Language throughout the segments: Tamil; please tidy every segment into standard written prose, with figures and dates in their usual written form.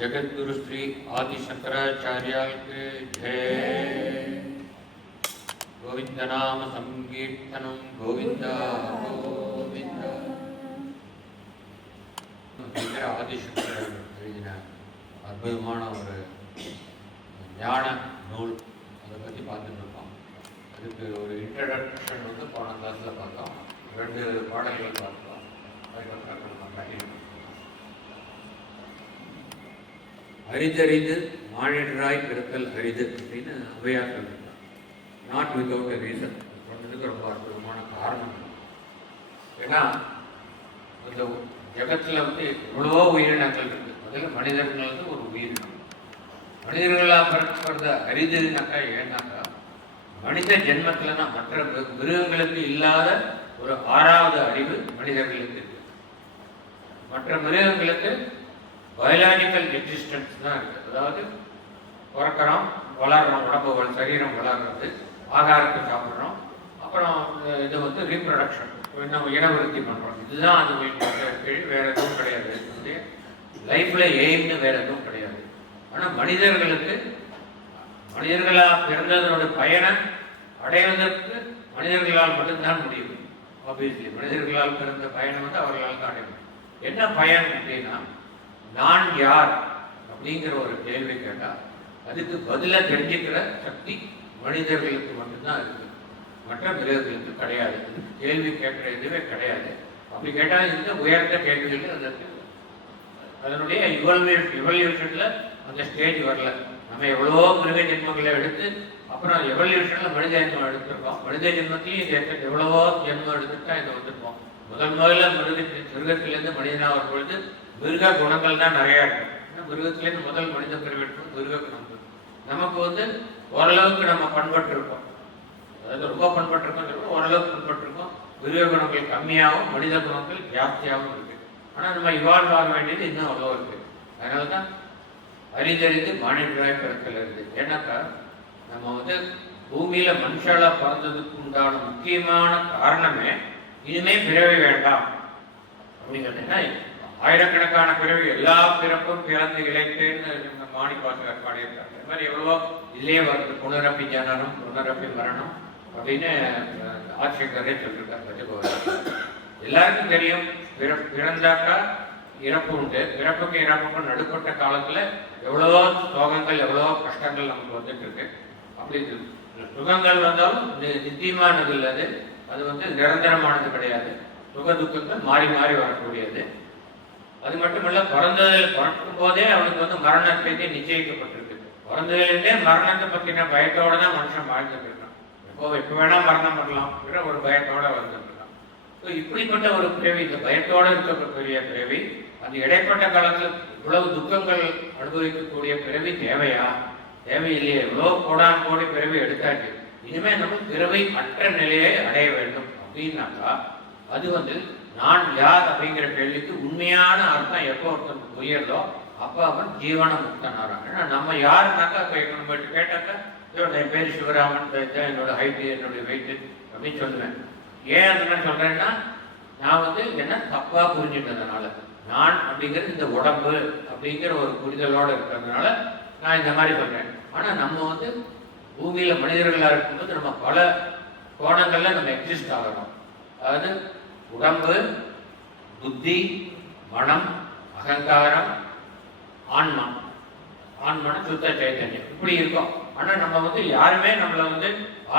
जगद्गुरु श्री आदि शंकराचार्य के जय। गोविंद नाम संकीर्तनम गोविंदा गोविंद। आदि शंकर அற்புதமான ஒரு ஞான நூல், அதை பற்றி பார்த்துட்டு இருக்கோம். அதுக்கு ஒரு இன்ட்ரடக்ஷன் வந்து போன கிளாஸில் பார்த்தோம், 2 பாடல்கள் பார்த்தோம். அரிதறிது மானிடராய் பிறத்தல் அரிது அப்படின்னு அவையார் சொல்லியிருக்காங்க. நாட் வித்வுட் எ ரீசன் சொன்னதுக்கு ரொம்ப அற்புதமான காரணம். ஏன்னா இந்த ஜகத்தில் வந்து எவ்வளவோ உயிரினங்கள் இருக்குது. அதில் மனிதர்கள் வந்து ஒரு உயிரினம். மனிதர்களாக பிறக்கிறது அரிதுனாக்கா ஏன்னாக்கா, மனித ஜென்மத்தில்னா மற்ற மிருகங்களுக்கு இல்லாத ஒரு 6வது அறிவு மனிதர்களுக்கு இருக்கு. மற்ற மிருகங்களுக்கு பயாலஜிக்கல் எக்ஸிஸ்டன்ஸ் தான் இருக்குது. அதாவது பிறக்கிறோம், வளர்கிறோம், உடம்பு சரீரம் வளர்கிறது, ஆகாரத்தை சாப்பிட்றோம், அப்புறம் இது வந்து ரீப்ரொடக்ஷன், நம்ம இனவிருத்தி பண்ணுறோம். இதுதான் அந்த கேள்வி, வேறு எதுவும் கிடையாது. லைஃப்பில் எய்ம்னு வேறு எதுவும் கிடையாது. ஆனால் மனிதர்களாக பிறந்ததனோட பயனை அடைவதற்கு மனிதர்களால் மட்டும்தான் முடியும். ஆப்வியஸ்லி மனிதர்களால் பிறந்த பயனை வந்து அவர்களால் தான் அடைய முடியும். என்ன பயன் அப்படின்னா, நான் யார் அப்படிங்கிற ஒரு கேள்வி கேட்டால் அதுக்கு பதிலாக தெரிஞ்சுக்கிற சக்தி மனிதர்களுக்கு மட்டும்தான் இருக்குது, மற்ற மிருகங்களுக்கு கிடையாது. அதுக்கு கேள்வி கேட்குற இதுவே கிடையாது. அப்படி கேட்டால் இந்த உயர்ந்த கேள்விகள் அதற்கு அதனுடைய இவல்யூஷனில் அந்த ஸ்டேஜ் வரல. நம்ம எவ்வளவோ மிருக ஜென்மங்களை எடுத்து அப்புறம் எவல்யூஷனில் மனித ஜென்மம் எடுத்திருக்கோம். மனித ஜென்மத்தையும் எவ்வளவோ ஜென்மம் எடுத்துட்டு தான் இதை வந்துருக்கோம். முதல்ல மிருகத்திலேருந்து மனிதனாக வரும் பொழுது மிருக குணங்கள் தான் நிறையா இருக்கும். ஏன்னா மிருகத்திலேருந்து முதல் மனித பிறவி எடுக்கும் மிருக குணங்கள். நமக்கு வந்து ஓரளவுக்கு நம்ம பண்பட்டிருக்கோம், அதாவது ரொம்ப பண்பட்டிருக்கோம், ஓரளவுக்கு பண்பட்டிருக்கோம். மிருக குணங்கள் கம்மியாகவும் மனித குணங்கள் ஜாஸ்தியாகவும் இருக்கு. ஆனால் நம்ம இவால்வ் ஆக வேண்டியது இன்னும் அவ்வளோ இருக்கு. அதனால தான் அரிதறிந்து மானிடராய் பிறத்தல் இருக்குது. ஏன்னாக்கா நம்ம வந்து பூமியில மனுஷாலா பிறந்ததுக்கு உண்டான முக்கியமான காரணமே இனிமே பிறவி வேண்டாம் அப்படிங்கிறது. ஆயிரக்கணக்கான பிறவி, எல்லா பிறப்பும் பிறந்து இழைத்தேன்னு மாணிக்கவாசகர் பாடியிருக்காங்க. இந்த மாதிரி எவ்வளவோ இதுலேயே வருது, புனரப்பி ஜனனம் புனரப்பி மரணம் அப்படின்னு ஆட்சியக்கரே சொல்லியிருக்காரு. எல்லாருக்கும் தெரியும், பிறந்தாக்கா இறப்பு உண்டு. இறப்புக்கு இறப்புக்கும் நடுப்பட்ட காலத்தில் எவ்வளவோ சோகங்கள், எவ்வளவோ கஷ்டங்கள் நமக்கு வந்துட்டு இருக்கு. அப்படி சுகங்கள் வந்தாலும் நித்தியமானது இல்லது, அது வந்து நிரந்தரமானது கிடையாது. சுக துக்கங்கள் மாறி மாறி வரக்கூடியது. அது மட்டுமல்ல, பிறக்கும் போதே அவனுக்கு வந்து மரணத்தை நிச்சயிக்கப்பட்டிருக்கு. பிறந்ததுலேருந்தே மரணத்தை பற்றின பயத்தோட தான் மனுஷன் வாழ்ந்துட்டு இருக்கான். எப்போ வேணா மரணம் வரலாம் ஒரு பயத்தோட வந்துட்டு இருக்கான். இப்படிப்பட்ட ஒரு பிறவி, இந்த பயத்தோடு இருக்கக்கூடிய பிறவி, அந்த இடைப்பட்ட காலத்தில் இவ்வளவு துக்கங்கள் அனுபவிக்கக்கூடிய பிறவி தேவையா? தேவையில்லையே. எவ்வளோ கோடி பிறவி எடுத்தாச்சு. இனிமேல் நம்ம பிறவை அற்ற நிலையை அடைய வேண்டும் அப்படின்னாக்கா, அது வந்து நான் யார் அப்படிங்கிற கேள்விக்கு உண்மையான அர்த்தம் எப்போ ஒருத்தன் புரியறதோ அப்போ அவன் ஜீவன முக்தனாரான். ஏன்னா நம்ம யாருனாக்கா இப்போ நம்ம கேட்டாக்கா, என் பேர் சிவராமன், என்னோட ஹைட்டு, என்னுடைய வெயிட்டு அப்படின்னு சொல்லுவேன். ஏன் அந்த மாதிரி சொல்றேன்னா, நான் வந்து என்ன தப்பா புரிஞ்சுட்டதுனால, நான் அப்படிங்கிறது இந்த உடம்பு அப்படிங்கிற ஒரு புரிதலோடு இருக்கிறதுனால நான் இந்த மாதிரி சொல்றேன். ஆனா நம்ம வந்து பூமியில மனிதர்களாக இருக்கும்போது நம்ம பல கோணங்கள்ல நம்ம எக்ஸிஸ்ட் ஆகணும். அதாவது உடம்பு, புத்தி, மனம், அகங்காரம், ஆன்மா. ஆன்மான சுத்த சைத்தன்யம் இப்படி இருக்கும். ஆனா நம்ம வந்து யாருமே நம்மளை வந்து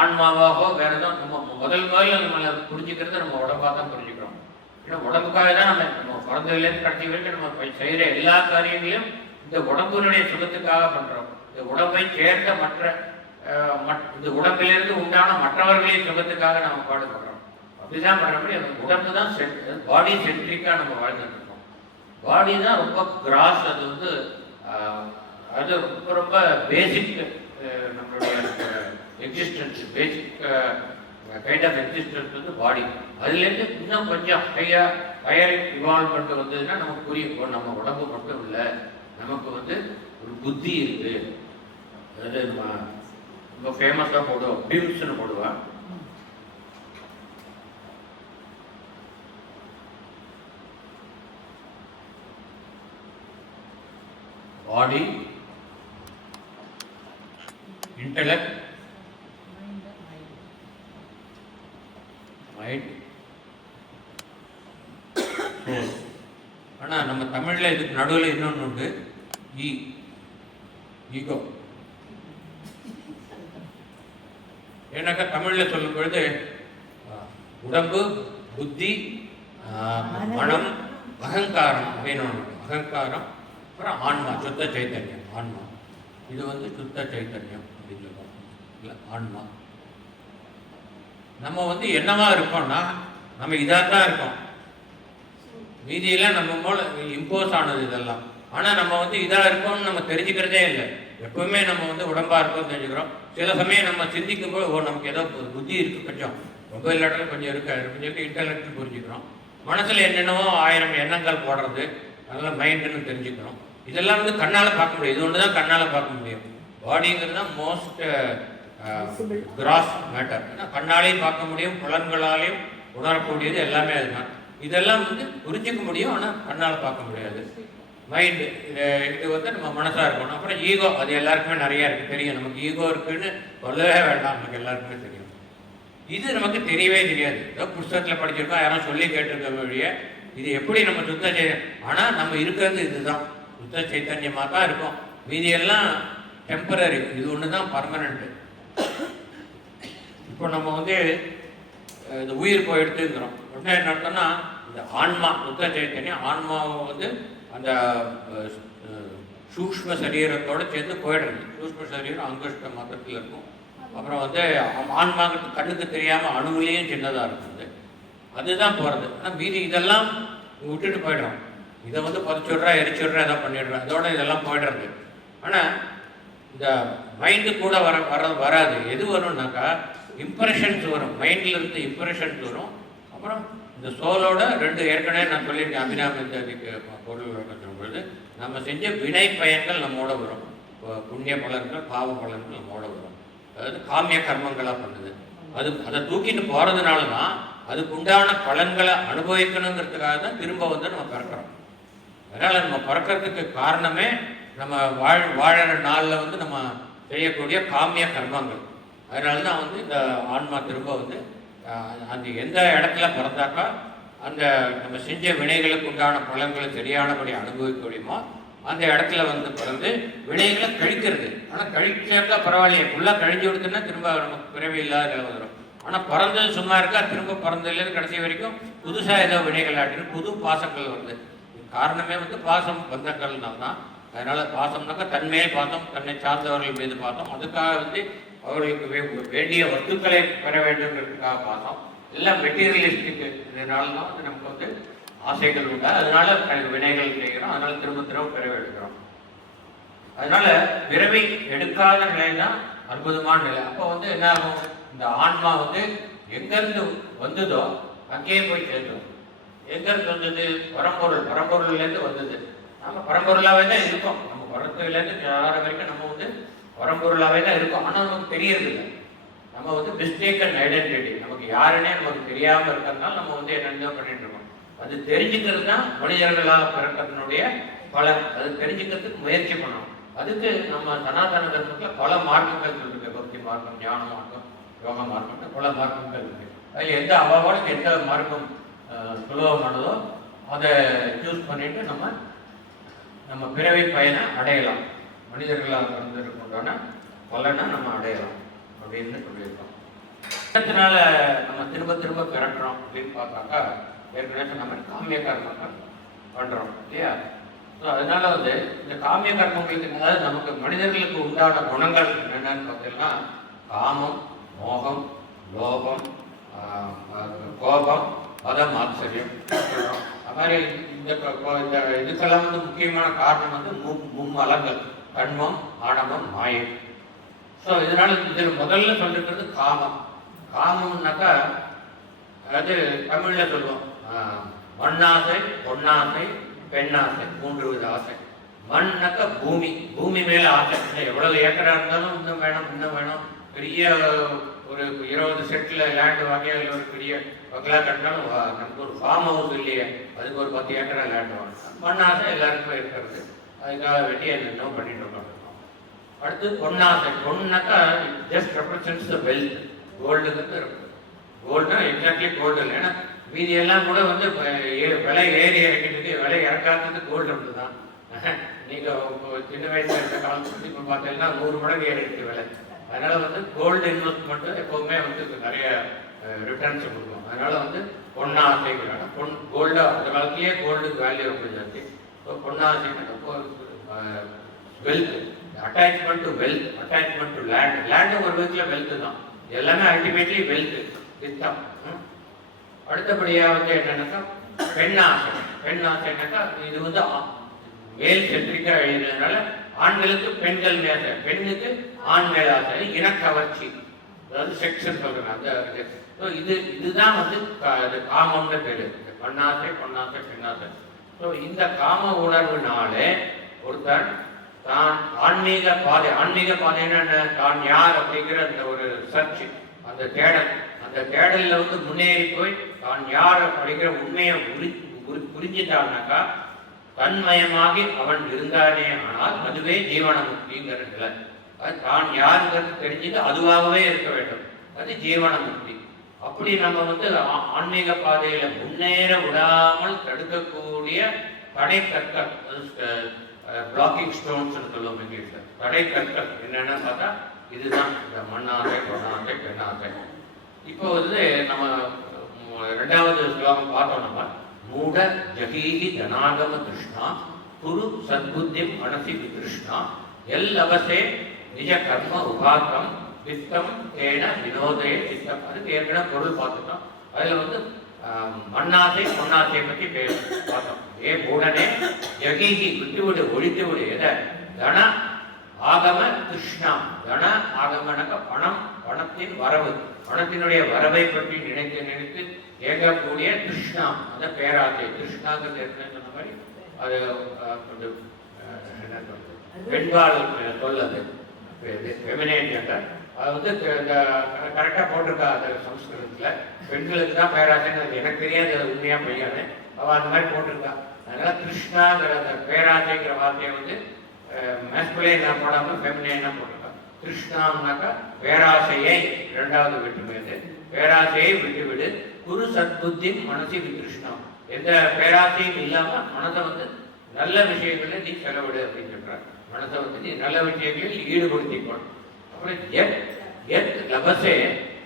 ஆன்மாவாகவோ வேற எதுவும் நம்ம முதல்ல நம்மளை புரிஞ்சுக்கிறது நம்ம உடம்பா தான் புரிஞ்சுக்கிறோம். ஏன்னா உடம்புக்காக தான் நம்ம பிறந்ததுலேருந்து கடைசி வரைக்கும் நம்ம செய்கிற எல்லா காரியங்களையும் இந்த உடம்புடைய சுகத்துக்காக பண்றோம். இந்த உடம்பை சேர்ந்த இந்த உடம்பிலிருந்து உண்டான மற்றவர்களின் சுகத்துக்காக நம்ம பாடுபடுறோம். அப்படிதான் பண்றபடி அந்த உடம்பு தான் பாடி சென்ட்ரிக்கா நம்ம வாழ்ந்துட்டு இருக்கோம். பாடி தான் ரொம்ப கிராஸ், அது வந்து அது ரொம்ப பேசிக் நம்மளுடைய existence, basic kind of existence வந்து பாடி. அதுலேருந்து இன்னும் கொஞ்சம் ஹையர் இவால்வ்மெண்ட் வந்ததுன்னா நமக்கு புரியும், நம்ம உடம்பு மட்டும் இல்லை, நமக்கு வந்து ஒரு புத்தி இருக்கு. அதாவது நம்ம ரொம்ப ஃபேமஸாக போடுவோம், பிம்ஸ்ன்னு போடுவான். பாடி, இன்டெலெக்ட், மைண்ட், சோல். ஆனால் நம்ம தமிழில் இதுக்கு நடுவில் இன்னொன்று உண்டு, ஈகோ. ஏன்னாக்கா தமிழில் சொல்லும் பொழுது உடம்பு, புத்தி, மனம், அகங்காரம் அப்படின்னு ஒன்று. அகங்காரம், அப்புறம் ஆன்மா, சுத்த சைத்தன்யம். ஆன்மா இது வந்து சுத்த சைத்தன்யம் அப்படின்னு சொல்லுவோம். இல்லை, ஆன்மா. நம்ம வந்து என்னவா இருக்கோம்னா நம்ம இதாக தான் இருக்கோம். மீதியெல்லாம் நம்ம போல இம்போஸ் ஆனது இதெல்லாம். ஆனால் நம்ம வந்து இதாக இருக்கோம்னு நம்ம தெரிஞ்சுக்கிறதே இல்லை. எப்பவுமே நம்ம வந்து உடம்பாக இருக்கோம்னு தெரிஞ்சுக்கிறோம். சில சமயம் நம்ம சிந்திக்கும் போது நமக்கு ஏதோ புத்தி இருக்குது, கொஞ்சம் ரொம்ப இல்லாட்டாலும் கொஞ்சம் கொஞ்சம் இன்டெலெக்ட் புரிஞ்சுக்கிறோம். மனசில் என்னென்னவோ 1000 எண்ணங்கள் போடுறது, அதெல்லாம் மைண்டுன்னு தெரிஞ்சுக்கிறோம். இதெல்லாம் வந்து கண்ணால் பார்க்க முடியும். இது ஒன்று தான் கண்ணால் பார்க்க முடியும். பாடிங்கிறது தான் மோஸ்ட் கிராஸ் மேட்டர். ஏன்னா கண்ணாலையும் பார்க்க முடியும், புலன்களாலையும் உணரக்கூடியது எல்லாமே அதுதான். இதெல்லாம் வந்து புரிஞ்சிக்க முடியும், ஆனால் கண்ணால் பார்க்க முடியாது. மைண்டு இது வந்து நம்ம மனசாக இருக்கணும். அப்புறம் ஈகோ, அது எல்லாருக்குமே நிறையா இருக்குது, தெரியும். நமக்கு ஈகோ இருக்குன்னு சொல்லவே வேண்டாம், நமக்கு எல்லாருக்குமே தெரியும். இது நமக்கு தெரியவே தெரியாது. ஏதோ புத்தகத்தில் படிச்சிருக்கோம், யாரும் சொல்லி கேட்டிருக்க வழிய இது எப்படி நம்ம சுத்த சைத்தன்யம். ஆனால் நம்ம இருக்கிறது இதுதான், சுத்த சைத்தன்யமாக தான் இருக்கும். மீதியெல்லாம் டெம்பரரி, இது ஒன்று தான் பர்மனண்ட்டு. இப்போ நம்ம வந்து இந்த உயிர் போய் எடுத்துக்கிறோம். உடனே என்ன அர்த்தம்னா இந்த ஆன்மா, சுத்த சைத்தன்யம் ஆன்மாவை வந்து அந்த சூக்ஷ்ம சரீரத்தோடு சேர்ந்து போயிடுறது. சூக்ஷ்ம சரீரம் அங்குஷ்ட மதத்தில் இருக்கும். அப்புறம் வந்து ஆன்மாங்கிறது கண்ணுக்கு தெரியாமல் அணுவிலையும் சின்னதாக இருக்குது, அதுதான் போகிறது. ஆனால் மீதி இதெல்லாம் விட்டுட்டு போயிடுறோம். இதை வந்து பதிச்சுடுறா, எரிச்சுடுறா, எதாவது பண்ணிடுறோம், இதோட இதெல்லாம் போயிடுறது. ஆனால் இந்த மைண்டு கூட வராது. எது வரும்னாக்கா இம்ப்ரெஷன்ஸ் வரும். மைண்டில் இருந்து இம்ப்ரெஷன்ஸ் வரும். அப்புறம் இந்த சோலோட 2 ஏற்கனவே நான் சொல்லியிருக்கேன், அபிராமத்துக்கு பொருள் சொல்லும் பொழுது நம்ம செஞ்ச வினை பயன்கள் நம்மோட வரும். புண்ணிய பலன்கள், பாவ பலன்கள் நம்மோட வரும். அதாவது காமிய கர்மங்களாக பண்ணுது. அதை தூக்கிட்டு போகிறதுனால தான் அதுக்கு உண்டான பலன்களை அனுபவிக்கணுங்கிறதுக்காக தான் திரும்ப வந்து நம்ம பிறக்கிறோம். அதனால் நம்ம பிறக்கிறதுக்கு காரணமே நம்ம வாழற நாளில் வந்து நம்ம செய்யக்கூடிய காமிய கர்மங்கள். அதனால தான் வந்து இந்த ஆன்மா திரும்ப வந்து அந்த எந்த இடத்துல பிறந்தாக்கா அந்த நம்ம செஞ்ச வினைகளுக்கு உண்டான பலன்களை சரியானபடி அனுபவிக்க முடியுமோ அந்த இடத்துல வந்து பிறந்து வினைகளை கழிக்கிறது. ஆனால் கழிச்சாக்கா பரவாயில்லையே, ஃபுல்லாக கழிஞ்சு கொடுத்துன்னா திரும்ப நமக்கு பிறவி இல்லாத நிலை வந்துடும். ஆனால் பிறந்தது சும்மா இருக்கா, திரும்ப பிறந்ததுலேருந்து கடைசி வரைக்கும் புதுசாக ஏதோ வினைகள் ஆட்டின்னு புது பாசங்கள் வருது. காரணமே வந்து பாசம் பந்தங்கள்னால் தான். அதனால் பாசம்னாக்கா தன்மையே பாசம், தன்னை சார்ந்தவர்கள் மீது பாசம், அதுக்காக வந்து அவர்களுக்கு வேண்டிய வஸ்துக்களை பெற வேண்டும்ன்றதுக்காக பாசம். எல்லாம் மெட்டீரியலிஸ்டிக். இதனால தான் வந்து நமக்கு வந்து ஆசைகள் உண்டு. அதனால வினைகள் செய்கிறோம், அதனால திரும்ப திரும்ப பிறவை எடுக்கிறோம். அதனால பிறவை எடுக்காத நிலை தான் அற்புதமான நிலை. அப்போ வந்து என்ன ஆகும், இந்த ஆன்மா வந்து எங்கேருந்து வந்ததோ அங்கேயே போய் சேர்ந்தோம். எங்கேருந்து வந்தது, பரம்பொருள்லேருந்து வந்தது. நம்ம பரம்பொருளாகவே தான் இருக்கோம். நம்ம பிறந்ததுலேருந்து யார வரைக்கும் நம்ம வந்து பரம்பொருளாகவே தான் இருக்கோம். ஆனால் நமக்கு தெரியறதில்லை. நம்ம வந்து மிஸ்டேக்கன் ஐடென்டிட்டி, நமக்கு யாருன்னே நமக்கு தெரியாமல் இருக்கிறதுனால நம்ம வந்து என்னென்ன பண்ணிட்டு இருக்கோம். அது தெரிஞ்சுக்கிறது தான் மனிதர்களாக பிறக்கிறதுனுடைய பலன். அது தெரிஞ்சுக்கிறதுக்கு முயற்சி பண்ணணும். அதுக்கு நம்ம சனாதன தர்மத்தில் பல மார்க்கங்கள் இருக்கு. பக்தி மார்க்கம், ஞான மார்க்கம், யோக மார்க்கம், பல மார்க்கங்கள் இருக்கு. அதில் எந்த அவாவாளுக்கு எந்த மார்க்கம் சுலபமானதோ அதை சூஸ் பண்ணிட்டு நம்ம பிறவி பயனை அடையலாம். மனிதர்களாக பிறந்ததுக்குண்டான பலனை நம்ம அடையலாம் அப்படின்னு சொல்லியிருக்கோம். இதனால நம்ம திரும்ப திரும்ப பிறக்கிறோம் அப்படின்னு பார்த்தாக்கா ஏற்கனவே நம்ம காமிய கர்மங்கள் பண்ணுறோம் இல்லையா? ஸோ அதனால வந்து இந்த காமிய கர்மங்களுக்கு, அதாவது நமக்கு மனிதர்களுக்கு உண்டான குணங்கள் என்னென்னு பார்த்தீங்கன்னா காமம், மோகம், லோகம், கோபம், மதம், ஆச்சரியம். அது மாதிரி இந்த இதுக்கெல்லாம் வந்து முக்கியமான காரணம் வந்து மும்மலங்கள், கண்மம், ஆணவம், மாயை. ஸோ இதனால இதில் முதல்ல சொல்லிருக்கிறது காமம். காமம்னாக்கா அதாவது தமிழில் சொல்லுவோம் மண்ணாசை, பொன்னாசை, பெண்ணாசை, 3 வித ஆசை. மண்ணாக்கா பூமி, பூமி மேலே ஆசை. எவ்வளவு ஏக்கரா இருந்தாலும் இன்னும் வேணும், இன்னும் வேணும். பெரிய ஒரு 20 செட்டில் லேண்டு வாங்கி அதில் ஒரு பெரிய பங்களா கட்டினாலும் நமக்கு ஒரு ஃபார்ம் ஹவுஸ் இல்லையே, அதுக்கு ஒரு 10 ஏக்கரா லேண்டு வாங்கணும். மண்ணாசை எல்லாருக்கும் இருக்கிறது. அதுக்காக வேண்டி என்னென்ன பண்ணிட்டு இருக்கோம். அடுத்து பொன்னாசை. பொண்ணுனாக்கா ஜஸ்ட் ரெப்ரசன்ட்ஸ் த வெல்த். கோல்டுங்கிறது கோல்டுனா எக்ஸாக்ட்லி கோல்டு இல்லை. ஏன்னா மீதி எல்லாம் கூட வந்து விலை ஏறி இறக்கிட்டு விலை இறக்காதது கோல்டு ஒன்று தான். நீங்கள் சின்ன வயசுல இருக்க காலத்துக்கு இப்போ பார்த்தீங்கன்னா 100 மடங்கு ஏறி இருக்கு விலை. அதனால வந்து கோல்டு இன்வெஸ்ட்மெண்ட் எப்பவுமே வந்து நிறைய ரிட்டர்ன்ஸ் கொடுக்கும். அதனால வந்து பொன்னாசைங்கிறாங்க. கோல்டு அந்த காலத்திலேயே கோல்டுக்கு வேல்யூ ரொம்ப ஜாஸ்தி. ஸோ பொன்னாசைன்னா wealth, attachment to wealth, attachment to land. Land ஒரு விதத்தில் வெல்த் தான். எல்லாமே அல்டிமேட்லி வெல்த், வித்தம். அடுத்தபடியாக வந்து என்னன்னாக்கா பெண்ணாசை. பெண்ணாசைனாக்கா இது வந்து மேல் சென்ட்ரிக்கா எழுதுறதுனால ஆண்களுக்கு பெண்கள் மேல, பெண்ணுக்கு ஆண் மேல ஆசை, இனக்கவர்ச்சி, அதாவது செக்ஷன் சொல்றாங்க. அந்த இதுதான் வந்து காமம்னு பேரு. பெண்ணாசை, பொன்னாசை, பெண்ணாசை. ஸோ இந்த காம உணர்வுனாலே ஒருத்தர் தான் ஆன்மீக பாதை, ஆன்மீக பாதைன்னா தான் யார் அப்படிங்கிற அந்த ஒரு சர்ச், அந்த தேடல், அந்த தேடல்ல வந்து முன்னேறி போய் தான் யார் அப்படிங்கிற உண்மையை புரிஞ்சிட்டான்னாக்கா தன்மயமாகி அவன் இருந்தானே ஆனால் அதுவே ஜீவன முக்திங்கிறதுல தான் யாருங்கிறது தெரிஞ்சுட்டு அதுவாகவே இருக்க வேண்டும். அது ஜீவன முக்தி. அப்படி நம்ம வந்து ஆன்மீக பாதையில முன்னேற விடாமல் தடுக்கக்கூடிய தடை கற்கள், பிளாக்கிங் ஸ்டோன்ஸ் சொல்லுவோம் இங்கிலீஷ்ல. தடை கற்கள் என்னன்னு பார்த்தா இதுதான் இந்த மண்ணாசை, பொன்னாசை, பெண்ணாசை. இப்போ வந்து நம்ம 2வது ஸ்லோகம் பார்த்தோம். நம்ம மூட ஜகீகி ஜனாகம கிருஷ்ணா குரு சத்புத்தி மனசி விகிருஷ்ணா எல்லவசே நிஜ கர்ம உபாத்தம் வித்தம் தேன வினோதய சித்தம். அதுக்கு ஏற்கனவே பொருள் பார்த்துட்டோம். அதுல வந்து மண்ணாசை பொன்னாசையை பற்றி பார்த்தோம். ஏ மூடனே ஜகீகி விட்டுவிடு, ஒழித்து விடு. எதை? தன ஆகம கிருஷ்ணா. தன ஆகமனாக்க பணம், பணத்தின் வரவு, பணத்தினுடைய வரவை பற்றி நினைத்து நினைத்து கேட்கக்கூடிய கிருஷ்ணா, அந்த பேராசை. கிருஷ்ணாங்கிறது சொன்ன மாதிரி அது என்ன சொல்றது, பெண்பால் சொல்லது ஃபெமினேட் ஜெண்டர். அது வந்து கரெக்டாக போட்டிருக்கா அந்த சம்ஸ்கிருதத்தில். பெண்களுக்கு தான் பேராசைன்னு அது எனக்கு தெரியாது, அது உண்மையாக பையனு அவள் அந்த மாதிரி போட்டிருக்கா. அதனால கிருஷ்ணாங்கிற அந்த பேராசைங்கிற வார்த்தையை வந்து மேஸ்குலைனா போடாமல் ஃபெமினேனா போட்டிருக்கா. கிருஷ்ணான்னாக்கா பேராசையை, 2வது விட்டுவிடு, பேராசையை விட்டுவிடு. குரு சத்புத்தி மனசி விகிருஷ்ணம். எந்த பேராசையும் இல்லாம மனதை வந்து நல்ல விஷயங்களை நீ செலவிடு அப்படின்னு சொல்றாங்க. மனதை வந்து நீ நல்ல விஷயங்களில் ஈடுபடுத்திக்கொள். அப்புறம் எத் லபசே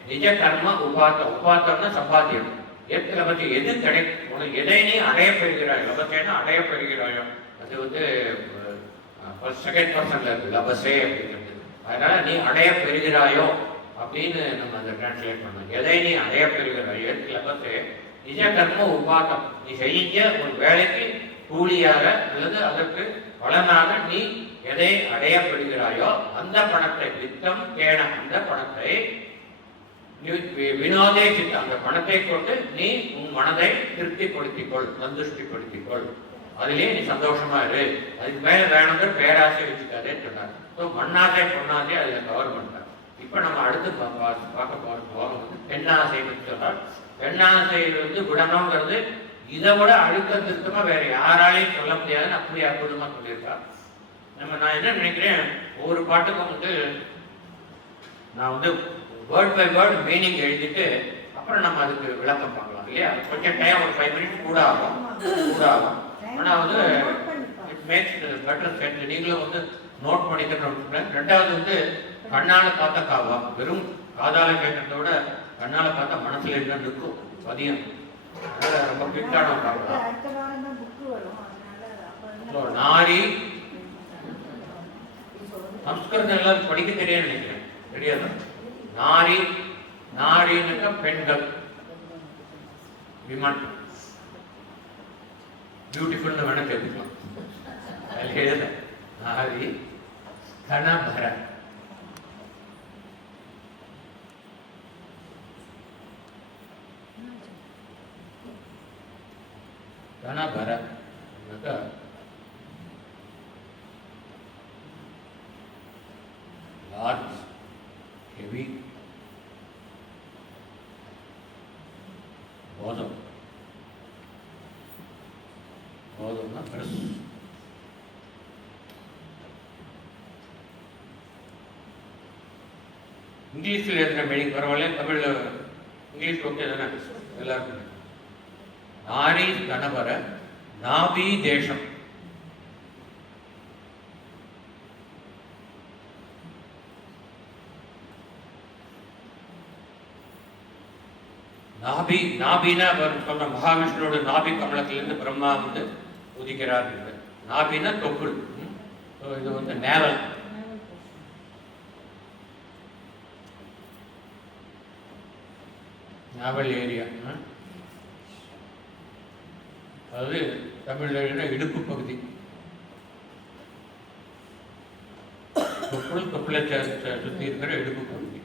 நிஜ கர்ம உபாத்தம். உபாத்தம்னா சம்பாத்தியம். எத் லபசே எது கிடைக்கும், உனக்கு எதை நீ அடைய பெறுகிறாய். லபசேனா அடைய பெறுகிறாயோ, அது வந்து செகண்ட் பர்சன்ல இருக்கு லபசே அப்படிங்கிறது. அதனால நீ அடைய பெறுகிறாயோ அப்படின்னு நம்ம அதை டிரான்ஸ்லேட் பண்ணோம். எதை நீ அடைய பெறுகிறாயோ, லபசே நிஜ கர்ம உபாத்தம். நீ செஞ்ச ஒரு வேலைக்கு கூலியாக அல்லது அதற்கு பலனாக நீ எதை அடையப்படுகிறாயோ அந்த பணத்தை, வித்தம் கேண, அந்த பணத்தை வினோதே சித்தம், அந்த பணத்தை கொண்டு நீ உன் மனதை திருப்திப்படுத்திக்கொள், சந்துஷ்டிப்படுத்திக்கொள். அதுலயே நீ சந்தோஷமா இரு. அதுக்கு மேல வேணுங்கிற பேராசை வச்சுக்காதே சொன்னார். ஸோ மண்ணாசை பொன்னாசை அதுல கவர் பண்ணார். இப்ப நம்ம அடுத்து பார்க்க போற போகம் வந்து பெண்ணாசை பற்றி சொன்னார். பெண்ணாசை வந்து விடணுங்கிறது இதை விட அழுத்த திருத்தமா வேற யாராலையும் சொல்ல முடியாதுன்னு அப்படி அற்புதமா சொல்லியிருக்கார். நான் என்ன நினைக்கிறேன், ஒவ்வொரு பாட்டுக்கும் வந்து நான் வந்து வேர்ட் பை வேர்டு மீனிங் எழுதிட்டு அப்புறம் நம்ம அதுக்கு விளக்கம் பார்க்கலாம் இல்லையா? கொஞ்சம் டைம், ஒரு 5 மினிட்ஸ் கூட ஆகும். ஆனால் வந்து இட் மேக்ஸ் பெட்டர் சென்ஸ். நீங்களும் வந்து நோட் பண்ணிக்கணும். 2வது வந்து கண்ணால பார்த்தா காவா, வெறும் காதால கேட்கறத விட கண்ணால பார்த்தா மனசுல என்ன நிற்கும் பதியம். அதனால ரொம்ப கிட்டான பார்க்கலாம். நாரி சம்ஸ்கிருதம் எல்லாம் படிக்க தெரியாது நினைக்கிறேன், தெரியாது. நாரி, நாரின்னு பெண்கள், விமன், பியூட்டிஃபுல்னு வேணா கேட்டுக்கலாம். எழுத நாரி கணபர. கணபர large, heavy bosom. Bosom na dress. இங்கிலீஷில் எழுதுகிற மீனிங் பரவாயில்ல, தமிழில் இங்கிலீஷ் ஓகே தானே எல்லாருக்கும்? நாரி கணவர நாபி தேசம். நாபி, நாபினா சொன்ன மகாவிஷ்ணுவோட நாபி கமலத்திலிருந்து பிரம்மா வந்து உதிக்கிறார். நாபினா தொப்புள். இது வந்து நேவல். நாவல் ஏரியா, அதாவது தமிழில் இடுப்பு பகுதி. தொப்புள், தொப்புளை சுற்றி இருக்கிற இடுப்பு பகுதி.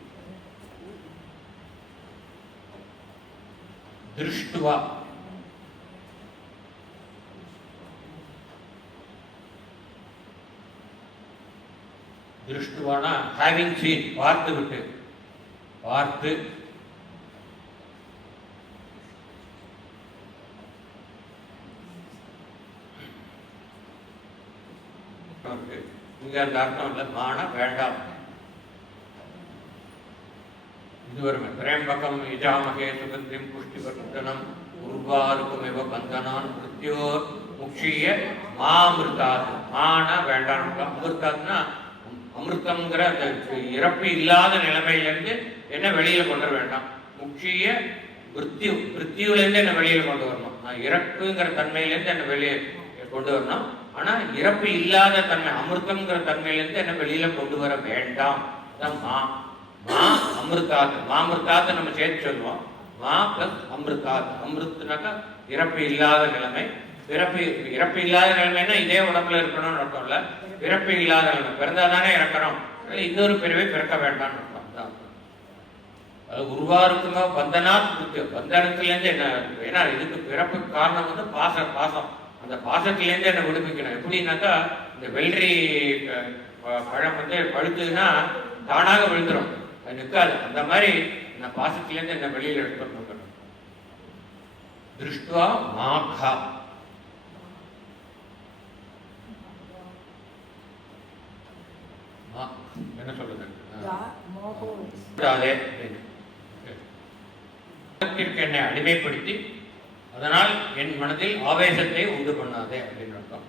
திருஷ்டுவா, திருஷ்டுவானா ஹேவிங் சீன், பார்த்து விட்டு, பார்த்து. இங்க அந்த அர்த்தம் இல்லை, மான வேண்டாம். இது வருமே திரையம்பகம் யஜாமகே சுகந்திம் புஷ்டிவர்தனம் உருவாருக்குமிவ பந்தனான் மிருத்யோர் முக்ஷிய மாமிருத்தாது. மான வேண்டாம். அமிர்தாத்னா அமிர்தம்ங்கிற அந்த இறப்பு இல்லாத நிலைமையிலேருந்து என்ன வெளியில கொண்டு வர வேண்டாம். முக்ஷிய மிருத்யு, மிருத்யுலேருந்து என்ன வெளியில கொண்டு வரணும். இறப்புங்கிற தன்மையிலேருந்து என்ன வெளியே கொண்டு வரணும். ஆனா இறப்பு இல்லாத தன்மை அமிர்தம்ங்கிற தன்மையிலேருந்து என்ன வெளியில கொண்டு வர வேண்டாம். அதான் மா. மா அமிர்தாத். மாமிருத்தாத் நம்ம சேர்த்து சொல்லுவோம். மா பிளஸ் அமிர்தாத். அமிர்த்னாக்கா இறப்பு இல்லாத நிலைமை. இறப்பு இல்லாத நிலைமைன்னா இதே உடம்புல இருக்கணும்னு அர்த்தம் இல்ல. பிறப்பு இல்லாத நிலைமை, பிறந்தாதானே இறக்கணும், இன்னொரு பிறவை பிறக்க வேண்டாம்னு அர்த்தம். அது உருவாருக்குங்க பந்தனாத் மிருத்யு. பந்தனத்திலேருந்து என்ன, ஏன்னா இதுக்கு பிறப்பு காரணம் வந்து பாசம். அந்த பாசத்திலேருந்து என்ன விடுவிக்கணும். எப்படின்னாக்கா இந்த வெள்ளரி பழம் வந்து பழுத்துதுன்னா தானாக விழுந்துடும், அது நிற்காது. அந்த மாதிரி இந்த பாசத்திலேருந்து என்ன வெளியில் எடுத்துக்கணும். திருஷ்டுவா மாகா, என்ன சொல்றது, என்னை அடிமைப்படுத்தி அதனால் என் மனதில் ஆவேசத்தை உண்டு பண்ணாதே அப்படின்னு அர்த்தம்.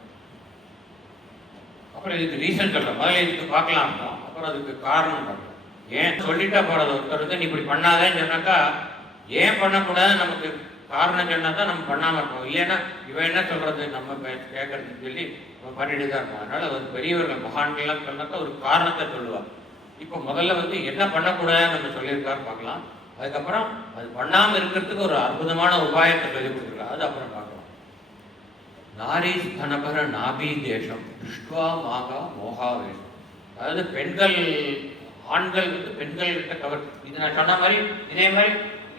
அப்புறம் இதுக்கு ரீசன் சொல்றேன். முதல்ல இதுக்கு பார்க்கலாம், அப்புறம் அதுக்கு காரணம் பார்க்கலாம். ஏன் சொல்லிட்டா போறது, ஒருத்தர் வந்து நீ இப்படி பண்ணாதேன்னு சொன்னாக்கா ஏன் பண்ணக்கூடாது நமக்கு காரணம் சொன்னா தான் நம்ம பண்ணாம இருப்போம். இல்லைன்னா இவன் என்ன சொல்றது நம்ம கேட்கறதுன்னு சொல்லி நம்ம பண்ணிட்டு தான் இருப்போம். அதனால வந்து பெரியவர்கள் மகான்கள்லாம் சொன்னாக்கா ஒரு காரணத்தை சொல்லுவார். இப்போ முதல்ல வந்து என்ன பண்ணக்கூடாதுன்னு நம்ம சொல்லியிருக்காரு பார்க்கலாம். அதுக்கப்புறம் அது பண்ணாமல் இருக்கிறதுக்கு ஒரு அற்புதமான உபாயத்தை சொல்லிக் கொடுத்துருக்காரு, அது அப்புறம் பார்க்கலாம். நாரி ஸ்தனபர நாபி தேசம் திருஷ்டுவா மாகா மோகாவேஷம். அதாவது பெண்கள், ஆண்கள் வந்து பெண்கள் கிட்ட கவர். இது நான் சொன்ன மாதிரி இதே மாதிரி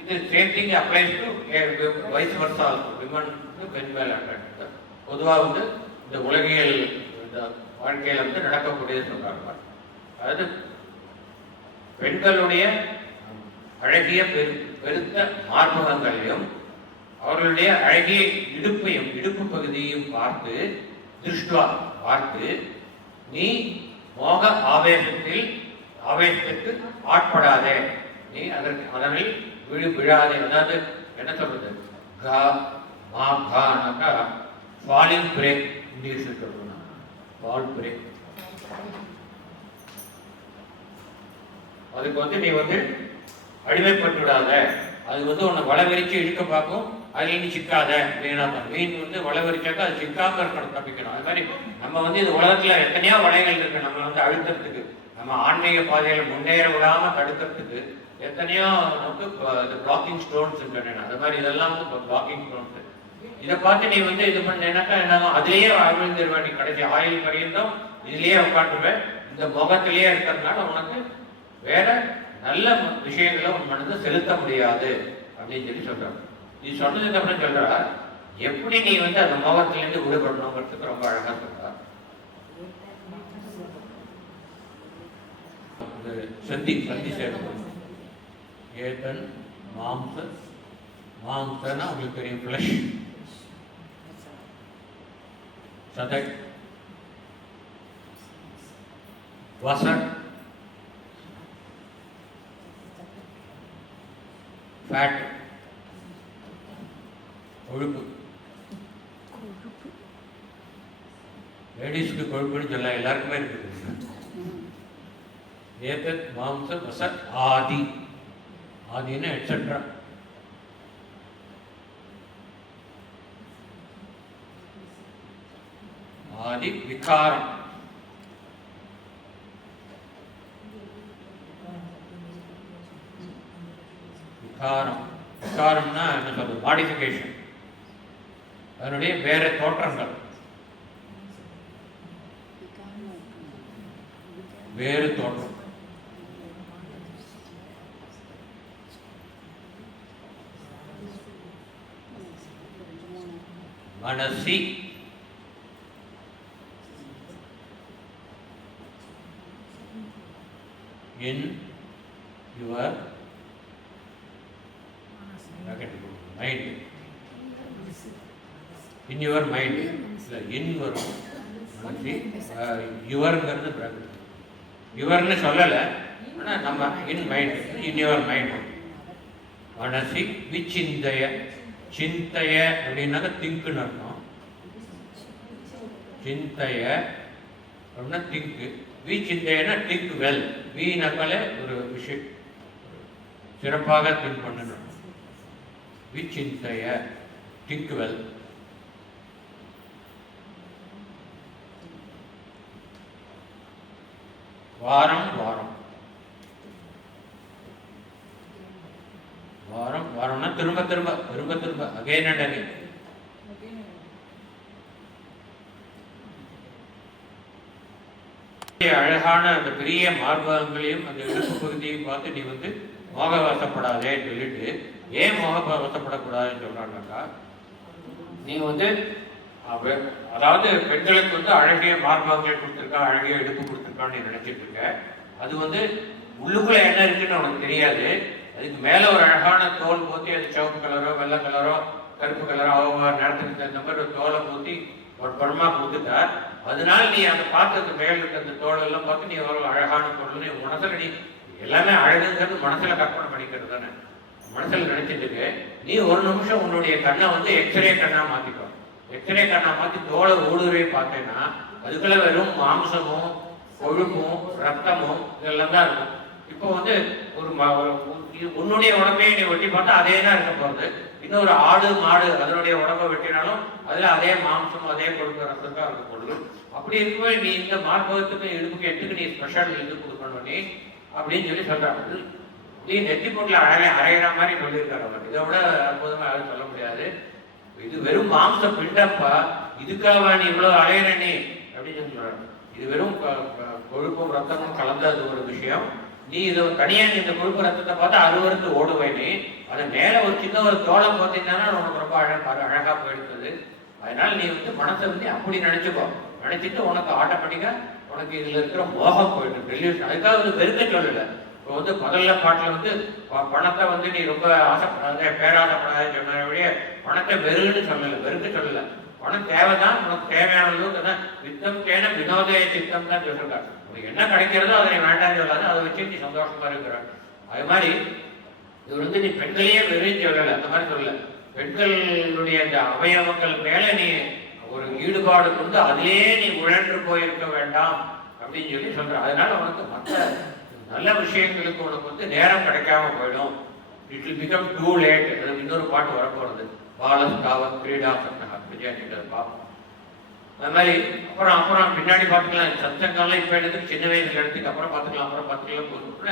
இது same thing applies to vice versa also. Women பெண் மேல அட்ராக்ட். பொதுவாக வந்து இந்த உலகியல் இந்த வாழ்க்கையில வந்து நடக்கக்கூடியது சொல்றாங்க. அதாவது பெண்களுடைய அழகிய பெருத்த மார்பகங்களையும் அவர்களுடைய அழகிய இடுப்பையும் இடுப்பு பகுதியையும் பார்த்து திருஷ்டுவா பார்த்து நீ மோக ஆவேசத்துக்கு ஆட்படாதே, நீ அதனில் விழாதே. அதாவது என்ன சொல்றது, ஃபாலிங் பிரேக் இங்கிலீஷில் சொல்லணும். Fall break. அதுக்கு வந்து நீ வந்து அடிமைப்பட்டு விடாத. அது வந்து உன்னை வளவரிச்சு இழுக்க பார்க்கும், அதுல நீ சிக்காத அப்படின்னா. மீன் வந்து வளவரிச்சாக்கா அது சிக்காம இருக்கணும், தப்பிக்கணும். அது மாதிரி நம்ம வந்து இது உலகத்துல எத்தனையோ வலைகள் இருக்கு நம்ம வந்து அழுத்தத்துக்கு, நம்ம ஆன்மீக பாதையில முன்னேற விடாம தடுக்கிறதுக்கு எத்தனையோ நமக்கு பிளாக்கிங் ஸ்டோன்ஸ் இருக்கு. அது மாதிரி இதெல்லாம் பிளாக்கிங் ஸ்டோன்ஸ். இதை பார்த்து நீ வந்து இது பண்ணேனாக்கா என்ன, அதுலயே அமிழ்ந்துருவேன். நீ கடைசி ஆயில் பரியந்தம் இதுலயே உட்காந்துருவேன். இந்த முகத்திலேயே இருக்கிறதுனால உனக்கு வேற நல்ல விஷயங்களை உன் மனதை செலுத்த முடியாது அப்படின்னு சொல்லி சொல்றாங்க. இது சொன்னதுக்கு அப்புறம் சொல்றா எப்படி நீ வந்து அந்த மோகத்திலிருந்து விடுபடணுங்கிறதுக்கு ரொம்ப அழகா சொல்றா. சந்தி சேர்ந்து ஏதன் மாம்சனா அவங்களுக்கு தெரியும், ஃப்ளஷ், சதை, வச, ஃபேட், கொழுப்பு. லேடிஸ்க்கு கொழுப்புன்னு சொல்ல எல்லாருக்குமே இருக்குது. ஏதத் மாம்ச வசத் ஆதி, ஆதின்னு எட்ஸெட்ரா. ஆதி விகாரம். விகாரம், விகாரம்னா என்ன சொல்றது? மாடிஃபிகேஷன், அதனுடைய வேற தோற்றங்கள், வேறு தோற்றம். மனசி, in your mind, in your mind. இல்லை, இன் வரும். மனசி யுவர்ங்கிறது பிராக்கெட். யுவர்னு சொல்லலை, ஆனால் நம்ம in mind, in your mind. மனசி விச்சிந்தைய, சிந்தைய அப்படின்னாக்க திங்க்குன்னு அர்த்தம். சிந்தைய அப்படின்னா திங்கு, விச்சிந்தையன்னா திங்க் வெல். வீணாக்கால ஒரு விஷயம் சிறப்பாக திங்க் பண்ணணும். விச்சிந்தைய திங்க் வெல். வாரம் வாரம், வாரம் வாரம்னா திரும்ப திரும்ப திரும்ப திரும்ப, அகைன் அண்ட் அகைன். அழகான அந்த பெரிய மார்பகங்களையும் அந்த இடுப்பு பகுதியையும் பார்த்து நீ வந்து மோகவசப்படாதேன்னு சொல்லிட்டு, ஏன் மோகவசப்படக்கூடாதுன்னு சொல்றாங்கக்கா, நீ வந்து அதாவது பெண்களுக்கு வந்து அழகிய மார்பகங்களை கொடுத்துருக்கா, அழகிய இடுப்பு கொடுத்துருக்கான்னு நீ நினைச்சிட்டு இருக்க. அது வந்து உள்ளுக்குள்ள என்ன இருக்குன்னு உனக்கு தெரியாது. அதுக்கு மேல ஒரு அழகான தோல் போத்தி, அது சிவப்பு கலரோ வெள்ளை கலரோ கருப்பு கலரோ அவங்க நேரத்துக்கு தகுந்த மாதிரி ஒரு தோலை போத்தி ஒரு படமா கொடுத்துட்டா, அதனால நீ அதை பார்த்து மேல இருக்க அந்த தோல் எல்லாம் பார்த்து நீ எவ்வளவு அழகான பொருள், நீ மனசுல நீ எல்லாமே அழகுங்கிறது மனசுல கற்பனை பண்ணிக்கிறது தானே, மனசுல நினைச்சிட்டு இருக்கு. நீ ஒரு நிமிஷம் உன்னுடைய கண்ணை வந்து எக்ஸ்ரே கண்ணா மாத்திக்கோ. எக்ஸ்ரே கண்ணா மாத்தி தோலை ஊடுருவே பார்த்தேன்னா அதுக்குள்ள வெறும் மாம்சமும் கொழுப்பும் ரத்தமும் இதெல்லாம் தான் இருக்கும். இப்போ வந்து ஒரு உன்னுடைய உடம்பையே நீ வெட்டி பார்த்தா அதே தான் இருக்க போறது. இன்னொரு ஆடு மாடு அதனுடைய உடம்பை வெட்டினாலும் அதுல அதே மாம்சம் அதே கொழுப்பு ரத்தம் தான் இருக்க போகுது. அப்படி இருக்கும்போது நீ இந்த மார்பகத்துக்கு இடுப்புக்கு எட்டுக்கு நீ ஸ்பெஷல் இது கொடுக்கணும் நீ அப்படின்னு சொல்லி சொல்றாங்க. நீ நெத்தி போட்டுல அரைகிற மாதிரி சொல்லியிருக்காரு அவர். இதை விட அற்புதமா யாரும் சொல்ல முடியாது. இது வெறும் மாம்ச பிண்டப்பா, இதுக்காக நீ இவ்வளவு அலையிற நீ அப்படின்னு சொல்றாரு. இது வெறும் கொழுப்பும் ரத்தமும் கலந்த ஒரு விஷயம். நீ இதை தனியா இந்த கொழுப்பு ரத்தத்தை பார்த்து அருவருக்கு ஓடுவேன். நீ அதை மேல ஒரு சின்ன ஒரு தோலை பார்த்தீங்கன்னா உனக்கு ரொம்ப அழகா போயிடுது. அதனால நீ வந்து மனசை வந்து அப்படி நினைச்சுக்கோ. நினைச்சிட்டு உனக்கு ஆட்டோமேட்டிக்கா உனக்கு இதுல இருக்கிற மோகம் போயிட்டு டெலிவிஷன். அதுக்காக வந்து வெறுக்க சொல்லலை. இப்போ வந்து முதல்ல பாட்டில் வந்து பணத்தை வந்து நீ ரொம்ப ஆசைப்படாத, பேராசைப்படாத சொன்ன வழியே பணத்தை வெறுன்னு சொல்லலை, வெறுக்க சொல்லலை. பணம் தேவைதான், உனக்கு தேவையானது வித்தம் தேன வினோதய சித்தம் தான் சொல்லிருக்காரு. உனக்கு என்ன கிடைக்கிறதோ அதை வேண்டாம்னு சொல்லாது, அதை வச்சு நீ சந்தோஷமா இருக்கிறார். அது மாதிரி இவர் வந்து நீ பெண்களையே வெறும் சொல்லலை, அந்த மாதிரி சொல்லலை. பெண்களுடைய அந்த அவயவங்கள் மேல நீ ஒரு ஈடுபாடு கொண்டு அதிலேயே நீ உழன்று போயிருக்க வேண்டாம் அப்படின்னு சொல்லி சொல்ற. அதனால உனக்கு மற்ற நல்ல விஷயங்களுக்கு உனக்கு வந்து நேரம் கிடைக்காம போயிடும். It will become too late. அது இன்னொரு பாட்டு வரப்போறது, பாலஸ்காவத் கிரீடா சட்டகா விஜயாச்சிட்டர் பார்ப்போம். அது மாதிரி அப்புறம் பின்னாடி பார்த்துக்கலாம். சத்தங்கள்லாம் இப்போ எடுத்து சின்ன வயசுல எடுத்துக்கு அப்புறம் பார்த்துக்கலாம்.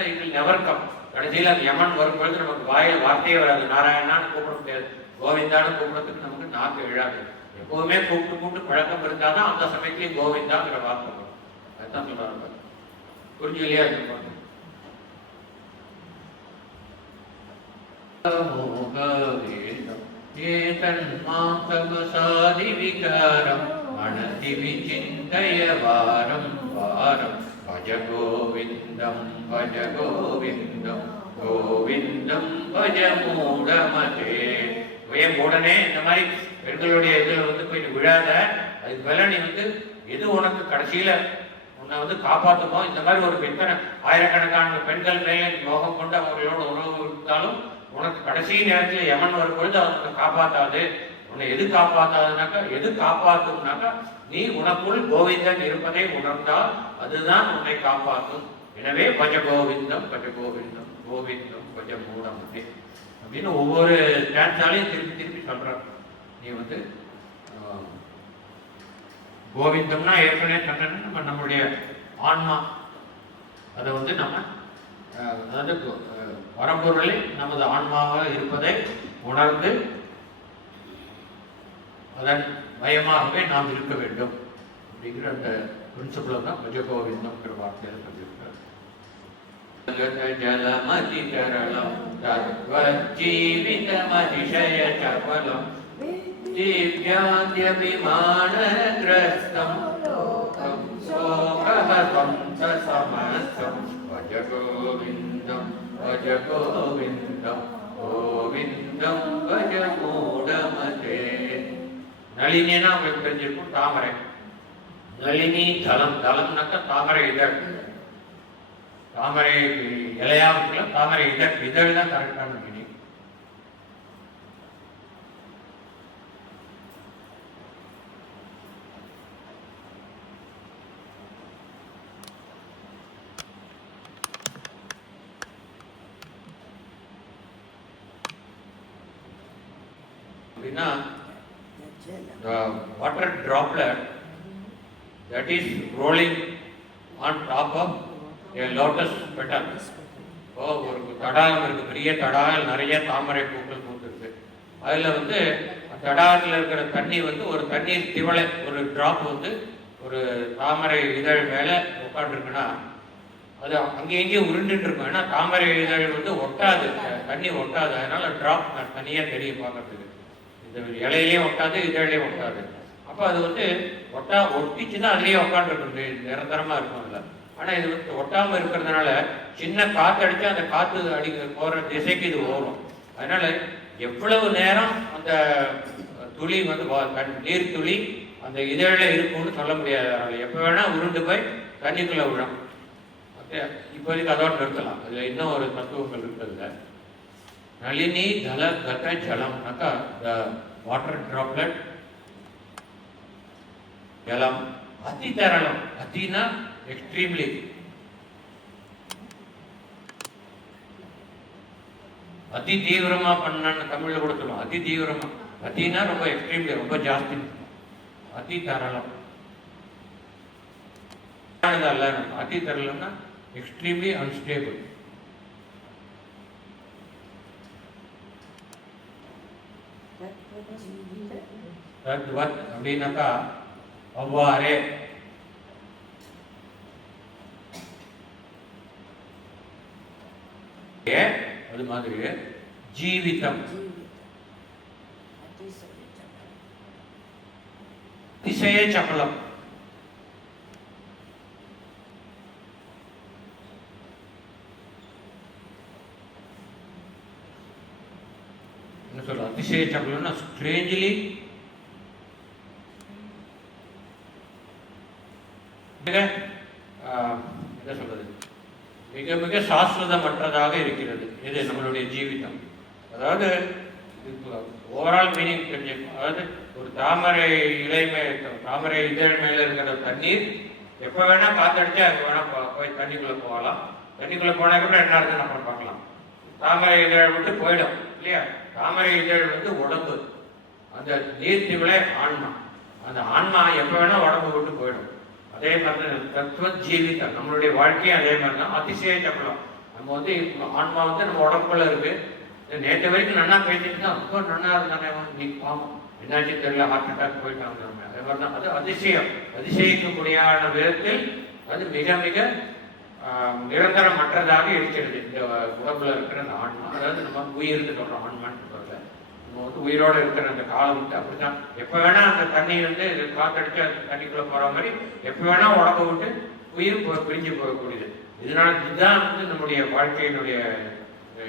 It will never come. கடைசியில் அந்த யமன் வரும்பொழுது நமக்கு வார்த்தையே வராது. நாராயணான்னு கூப்பிட முடியாது, கோவிந்தான்னு கூப்பிடறதுக்கு நமக்கு நாக்கு விழாது. எப்போவுமே கூப்பிட்டு பழக்கம் இருந்தாதான் அந்த சமயத்திலேயே கோவிந்தாங்கிற வார்த்தை வரும். அதுதான் சொல்றாங்க. புரிஞ்சு இல்லையா? ஏதன்மாந்தமசாதி விகாரம் மனதி விசிந்தய வாரம் வாரம் பஜ கோவிந்தம் பஜ கோவிந்தம் கோவிந்தம் பஜ மூடமதே. மூடனே இந்த மாதிரி பெண்களுடைய இதுல வந்து போய் விழாத. அதுக்கு மேல நீ வந்து எது உனக்கு கடைசியில உன்னை வந்து காப்பாற்றுமோ, இந்த மாதிரி ஒரு எத்தனை ஆயிரக்கணக்கான பெண்கள் மேலே மோகம் கொண்டு அவர்களோட உறவு இருந்தாலும் உனக்கு கடைசி நேரத்தில் யமன் வரும்பொழுது அவனை காப்பாற்றாது. உன்னை எது காப்பாற்றாதுனாக்கா, எது காப்பாற்றும்னாக்கா, நீ உனக்குள் கோவிந்தன் இருப்பதை உணர்ந்தால் அதுதான் உன்னை காப்பாற்றும். எனவே பஜ கோவிந்தம் பஜ கோவிந்தம் கோவிந்தம் பஜ மூடமதே அப்படின்னு ஒவ்வொரு ஸ்டான்ஸாலையும் திருப்பி திருப்பி சொல்றார். நீ வந்து கோவிந்தம்னா ஏற்கனவே சொன்ன நம்ம நம்மளுடைய ஆன்மா, அதை வந்து நம்ம அதாவது பரம்பொருளில் நமது ஆன்மாவாக இருப்பதை உணர்ந்து அதன் பயமாகவே நாம் இருக்க வேண்டும் அப்படிங்கிற அந்த பிரின்சிபல் தான் பஜ கோவிந்தம்ங்கிற வார்த்தையில் சொல்லியிருக்கார். ஜலமதிகரளம் தத்வஜீவிதமதிஷய சபலம் திவ்யாத்யபிமானக்ரஸ்தம் சோகஹதம் சமஸ்தம் பஜ கோவிந்தம் பஜ கோவிந்தம் கோவிந்தம் பஜ மூடமதே. நளினின்னா உங்களுக்கு தெரிஞ்சிருக்கும், தாமரை. நளினி தலம், தலம்னாக்க தாமரை இதழ். தாமரை இலையாவுக்குள்ள தாமரை இதழ், இதழ் தான் கரெக்டான மீனிங். அப்படின்னா the water droplet that is rolling on top of a lotus petal. ஒரு தடாகம் இருக்கு, பெரிய தடாகம், நிறைய தாமரை பூக்கள் பூத்துருக்கு. அதில் வந்து தடாகத்தில் இருக்கிற தண்ணி வந்து ஒரு தண்ணீர் திவளை, ஒரு டிராப் வந்து ஒரு தாமரை இதழ் மேலே உட்காந்துருக்குன்னா அது அங்கேயும் இங்கேயும் உருண்டுட்டு இருக்கும். ஏன்னா தாமரை இதழ் வந்து ஒட்டாது, தண்ணி ஒட்டாது, அதனால டிராப் தனியாக தெரியும் பார்க்கறதுக்கு. இந்த இலையிலையும் ஒட்டாது, இதழையும் ஒட்டாது. அப்போ அது வந்து ஒட்டிச்சு தான் அதுலேயே உட்காந்துருக்கு, நிரந்தரமாக இருக்கும் அதில். ஆனால் இது வந்து ஒட்டாமல் இருக்கிறதுனால சின்ன காற்று அடித்தா அந்த காற்று போகிற திசைக்கு இது ஓடும். அதனால எவ்வளவு நேரம் அந்த துளி வந்து நீர் துளி அந்த இதழில் இருக்கும்னு சொல்ல முடியாது. அதனால் எப்போ வேணால் உருண்டு போய் தண்ணிக்குள்ளே விழும். இப்போதைக்கு அதோடு நிறுத்தலாம். அதில் இன்னும் ஒரு தத்துவங்கள் இருக்கிறதுல நளினி தல கத ஜலம்னாக்கா த வாட்டர் ட்ராப்லெட், ஜலம். அதி தரளம், அதினா எக்ஸ்ட்ரீம்லி, அதி தீவிரமா பண்ணான்னு தமிழ்ல கூட சொல்லுவோம். அதி தீவிரமா, அதினா ரொம்ப எக்ஸ்ட்ரீம்லி, ரொம்ப ஜாஸ்தி. அதி தரளம் அல்ல, அதி தரளம்னா எக்ஸ்ட்ரீம்லி அன்ஸ்டேபிள். தத்வத் அப்படின்னாக்கா அவ்வாறே. அது மாதிரி ஜீவிதம், அதிசய சபலம். என்ன சொல்ல அதிசய சபலம்னா ஸ்ட்ரேஞ்ச்லி என்ன சொல்றது, மிக மிக சாஸ்வதமற்றதாக இருக்கிறது. இது நம்மளுடைய ஜீவிதம். அதாவது ஓவரால் மீனிங் தெரிஞ்சுக்கணும். அதாவது ஒரு தாமரை இலை தாமரை இதழ் மேல இருக்கிற தண்ணீர் எப்போ வேணா காத்தடிச்சா அங்கே வேணா போய் தண்ணிக்குள்ள போகலாம். தண்ணிக்குள்ள போனாக்கப்புறம் என்ன இருக்குன்னு நம்ம பார்க்கலாம். தாமரை இதழ் விட்டு போயிடும் இல்லையா. தாமரை இதழ் வந்து உடம்பு, அந்த நீர்த்திவிளை ஆன்மா. அந்த ஆன்மா எப்போ வேணா உடம்பு விட்டு போயிடும். அதே மாதிரி தத்துவ ஜீவிதம், நம்மளுடைய வாழ்க்கையும் அதே மாதிரி தான். அதிசய சபலம், நம்ம வந்து ஆன்மா வந்து நம்ம உடம்புக்குள்ள இருக்கு. நேற்று வரைக்கும் நல்லா பேசிட்டு தான் ரொம்ப நல்லா இருந்தானே, நீ பாவம் என்னாச்சு தெரியல, ஹார்ட் அட்டாக் போயிட்டாங்க. அதே மாதிரி தான் அது அதிசயம். அதிசயிக்கக்கூடியான விதத்தில் அது மிக மிக நிரந்தரமற்றதாக இருக்கிறது இந்த உடம்புல இருக்கிற அந்த ஆன்மா. அதாவது நம்ம உயிர்னு சொல்றோம், ஆன்மான்னு சொல்றத. நம்ம வந்து உயிரோடு இருக்கிற அந்த காலம் வந்து அப்படித்தான். எப்போ வேணா அந்த தண்ணி வந்து காத்தடிச்சு அந்த தண்ணிக்குள்ள போற மாதிரி எப்போ வேணா உடம்பு விட்டு உயிர் பிரிஞ்சு போகக்கூடியது. இதனால இதுதான் வந்து நம்முடைய வாழ்க்கையினுடைய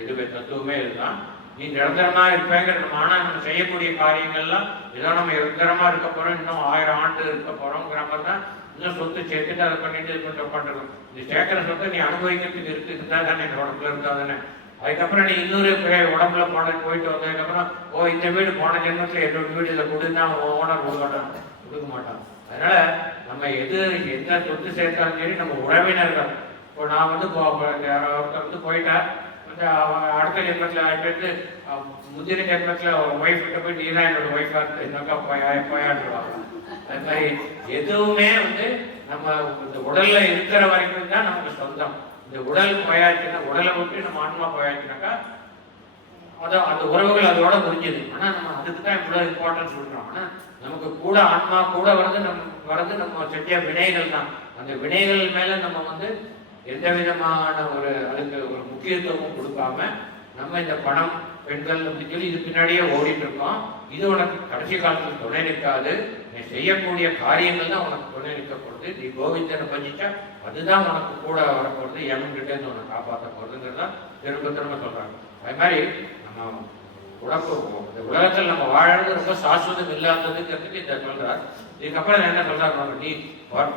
இதுவே தத்துவமே இதுதான். நீ நிரந்தரமா இருப்பேங்கிற நம்ம. ஆனால் நம்ம செய்யக்கூடிய காரியங்கள்லாம் ஏதோ நம்ம நிரந்தரமா இருக்க போறோம், இன்னும் 1000 ஆண்டு இருக்க போறோங்கிற மாதிரி தான். இன்னும் சொத்து சேர்த்துட்டு அதை பண்ணிட்டு இது பண்ணிட்டு உட்காந்துருக்கோம். இது சேர்க்கிற சொத்தை நீ அனுபவிக்கிறதுக்கு இருந்தா தானே, இந்த உடம்புல இருந்தா தானே. அதுக்கப்புறம் நீ இன்னொரு உடம்புல போயிட்டு வந்ததுக்கப்புறம் இந்த வீடு போன ஜென்மத்தில் என்னோட வீடு இதை கொடுன்னா ஓனர் கொடுக்க மாட்டான். அதனால நம்ம எந்த சொத்து சேர்த்தாலும் சரி நம்ம உறவினர்கள். இப்போ நான் வந்து ஒருத்தர் வந்து போயிட்டா அடுத்த ஜென்மத்தில் முந்தின ஜென்மத்தில் ஒய்ஃப் கிட்ட போய் நீ தான் என்னோட ஒய்ஃபா இருக்கு என்னக்கா போயாடுவாங்க. அது மாதிரி எதுவுமே வந்து நம்ம இந்த உடல்ல இருக்கிற வரைக்கும் தான் நமக்கு சொந்தம். இந்த உடல் போயாச்சுன்னா, உடலை விட்டு நம்ம ஆன்மா போயாச்சுனாக்கா அந்த உறவுகள் அதோட முடிஞ்சது. ஆனா நம்ம அதுக்கு தான் இவ்வளவு இம்பார்ட்டன்ஸ் கொடுக்குறோம். ஆனா நமக்கு கூட ஆன்மா கூட வரது நம்ம செஞ்ச வினைகள் தான். அந்த வினைகள் மேல நம்ம வந்து எந்த விதமான அதுக்கு ஒரு முக்கியத்துவமும் கொடுக்காம நம்ம இந்த பணம் பெண்கள் அப்படின்னு சொல்லி இது பின்னாடியே ஓடிட்டு இருக்கோம். இது உனக்கு கடைசி காலத்தில் துணை நிற்காது. நீ செய்யக்கூடிய காரியங்கள் தான் உனக்கு துணை நிற்கப்படுது. நீ கோவிந்தனை பஞ்சிச்சா அதுதான் உனக்கு கூட வரப்போறது, எவன்கிட்ட இருந்து உனக்கு காப்பாற்ற போறதுங்கிறதா திரும்ப திரும்ப சொல்றாங்க. அது மாதிரி நம்ம இந்த உலகத்தில் நம்ம வாழறது ரொம்ப சாஸ்வதம் இல்லாததுங்கிறதுக்கு இந்த சொல்றார். இதுக்கப்புறம் என்ன சொல்றாங்க, நீ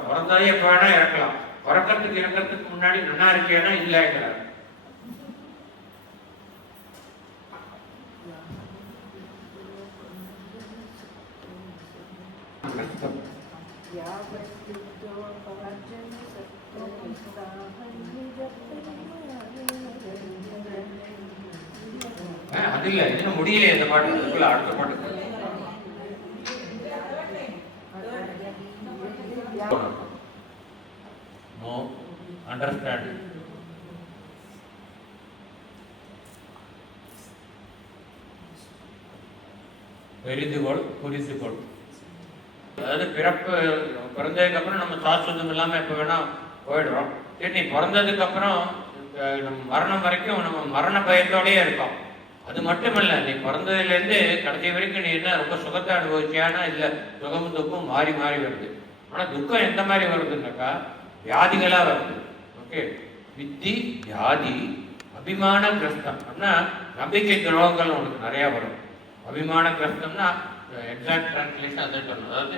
பிறந்தாலே எப்ப வேணா இறக்கலாம், பிறக்கிறதுக்கு இறக்கிறதுக்கு முன்னாடி நல்லா இருக்கேன்னா இல்லைங்கிறார். அது இல்ல, இன்னும் முடியல இந்த பாட்டு. அடுத்த பாட்டு நோ அண்டர்ஸ்டாண்ட். பெரிதுகொள் புரிந்துகொள். அதாவது பிறந்ததுக்கு அப்புறம் நம்ம சாஸ்வதம் இல்லாம எப்ப வேணா போயிடுறோம். சரி, நீ பிறந்ததுக்கு அப்புறம் நம்ம மரணம் வரைக்கும் நம்ம மரண பயத்தோடயே இருக்கோம். அது மட்டுமல்ல, நீ பிறந்ததுல இருந்து கடைசி வரைக்கும் நீ என்ன ரொம்ப சுகத்தை அனுபவிச்சியானா இல்ல, சுகமும் துக்கம் மாறி மாறி வருது. ஆனா துக்கம் எந்த மாதிரி வருதுன்னாக்கா வியாதிகளா வருது. ஓகே, வித்தி வியாதி அபிமான கிரஸ்தம் அப்படின்னா நம்பிக்கை துரோகங்கள் உனக்கு நிறைய வரும். அபிமான கிரஸ்தம்னா எக்ஸாக்ட் டிரான்ஸ்லேஷன் அதை சொல்லணும். அதாவது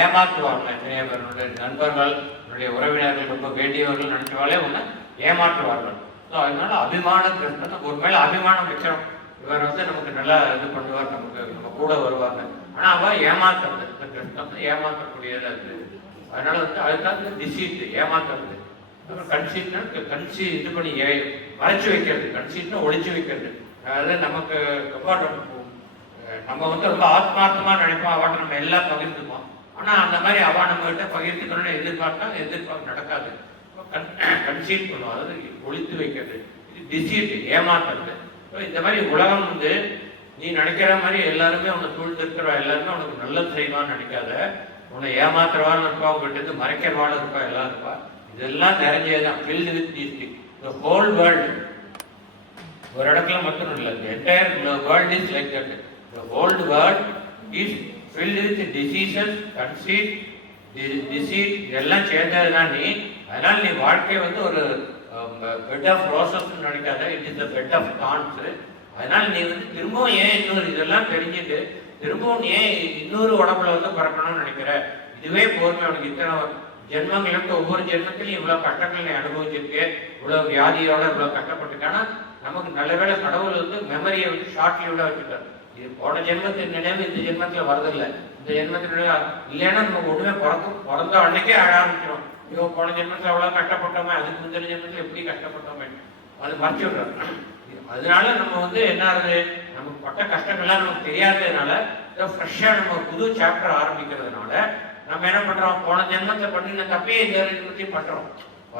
ஏமாற்றுவாங்க. நிறைய பேருடைய நண்பர்கள், என்னுடைய உறவினர்கள், ரொம்ப வேண்டியவர்கள் நினைச்சவாலே ஒன்று ஏமாற்றுவார்கள். ஸோ அதனால அபிமான கிரஸ்தம், ஒரு மேலே அபிமானம் வச்சிடும். இவர் வந்து நமக்கு நல்லா இது பண்ணுவார், நம்ம கூட வருவாங்க. ஆனால் அவன் ஏமாத்துறது, இந்த கிரஸ்தம் ஏமாற்றக்கூடியது அது. அதனால வந்து அதுதான் டிசீட், ஏமாத்துறது. அப்புறம் கன்சீட்னா இது பண்ணி மறைச்சு வைக்கிறது. கன்சீட்னா ஒழிச்சு வைக்கிறது. அதாவது நமக்கு நம்ம வந்து ரொம்ப ஆத்மார்த்தமா நினைப்போம், அவட்ட நம்ம எல்லாம் பகிர்ந்துப்போம். ஆனா அந்த மாதிரி அவ நம்ம கிட்ட பகிர்ந்துக்கணும்னு எதிர்பார்க்க நடக்காது. கன்சீட் பண்ணுவோம், அதாவது ஒழித்து வைக்கிறது. இது டிசீட், ஏமாத்துறது. இந்த மாதிரி உலகம் வந்து நீ நினைக்கிற மாதிரி எல்லாருமே உன்னை சூழ்ந்திருக்கிற எல்லாருமே உனக்கு நல்லது செய்வான்னு நினைக்காத. உன்னை ஏமாத்துறவான்னு இருப்பா, உங்ககிட்ட இருந்து மறைக்கிறவான்னு இருப்பா, எல்லாம் இருப்பா. இதெல்லாம் நிறைஞ்சதான் filled with these things. The whole world, ஒரு இடத்துல மட்டும் இல்லை, the entire world is like that. The whole world is filled with diseases, conceit, deceit. இதெல்லாம் சேர்ந்ததுதான் நீ. அதனால நீ வாழ்க்கை வந்து ஒரு பெட் ஆஃப் ரோசஸ் நினைக்காத, it is the bed of thorns. அதனால நீ வந்து திரும்பவும் ஏன் இன்னொரு இதெல்லாம் தெரிஞ்சுட்டு திரும்பவும் ஏன் இன்னொரு உடம்புல வந்து பிறக்கணும்னு நினைக்கிற? இதுவே போர்மை. உனக்கு இத்தனை ஜென்மங்களுக்கு ஒவ்வொரு ஜென்மத்திலையும் இவ்வளவு கஷ்டங்கள் நீ அனுபவிச்சிருக்கு, இவ்வளவு வியாதியோட இவ்வளவு கஷ்டப்பட்டுருக்கு. ஆனா நமக்கு நல்ல வேளை கடவுள் வந்து மெமரியை வந்து ஷார்ட் லீவ்ல வச்சுட்டார். இது போன ஜென்மத்தின் நினைவு இந்த ஜென்மத்துல வரதில்லை. இந்த ஜென்மத்தின் இல்லைன்னா நமக்கு ஒண்ணுமே பிறந்த அன்னைக்கே அழ ஆரம்பிச்சிடும். ஐயோ, போன ஜென்மத்தில் அவ்வளோ கஷ்டப்பட்டோமே, அதுக்கு முந்தின ஜென்மத்தில் எப்படி கஷ்டப்பட்டோமே, அது மறைச்சு விடுறோம். அதனால நம்ம வந்து என்ன ஆகுது, நமக்கு பட்ட கஷ்டங்கள்லாம் நமக்கு தெரியாததுனால ஃப்ரெஷ்ஷாக நம்ம புது சாப்டர் ஆரம்பிக்கிறதுனால நம்ம என்ன பண்றோம், போன ஜென்மத்தை பண்ணின தப்பே இந்த ஜென்மத்தையும் பண்றோம்.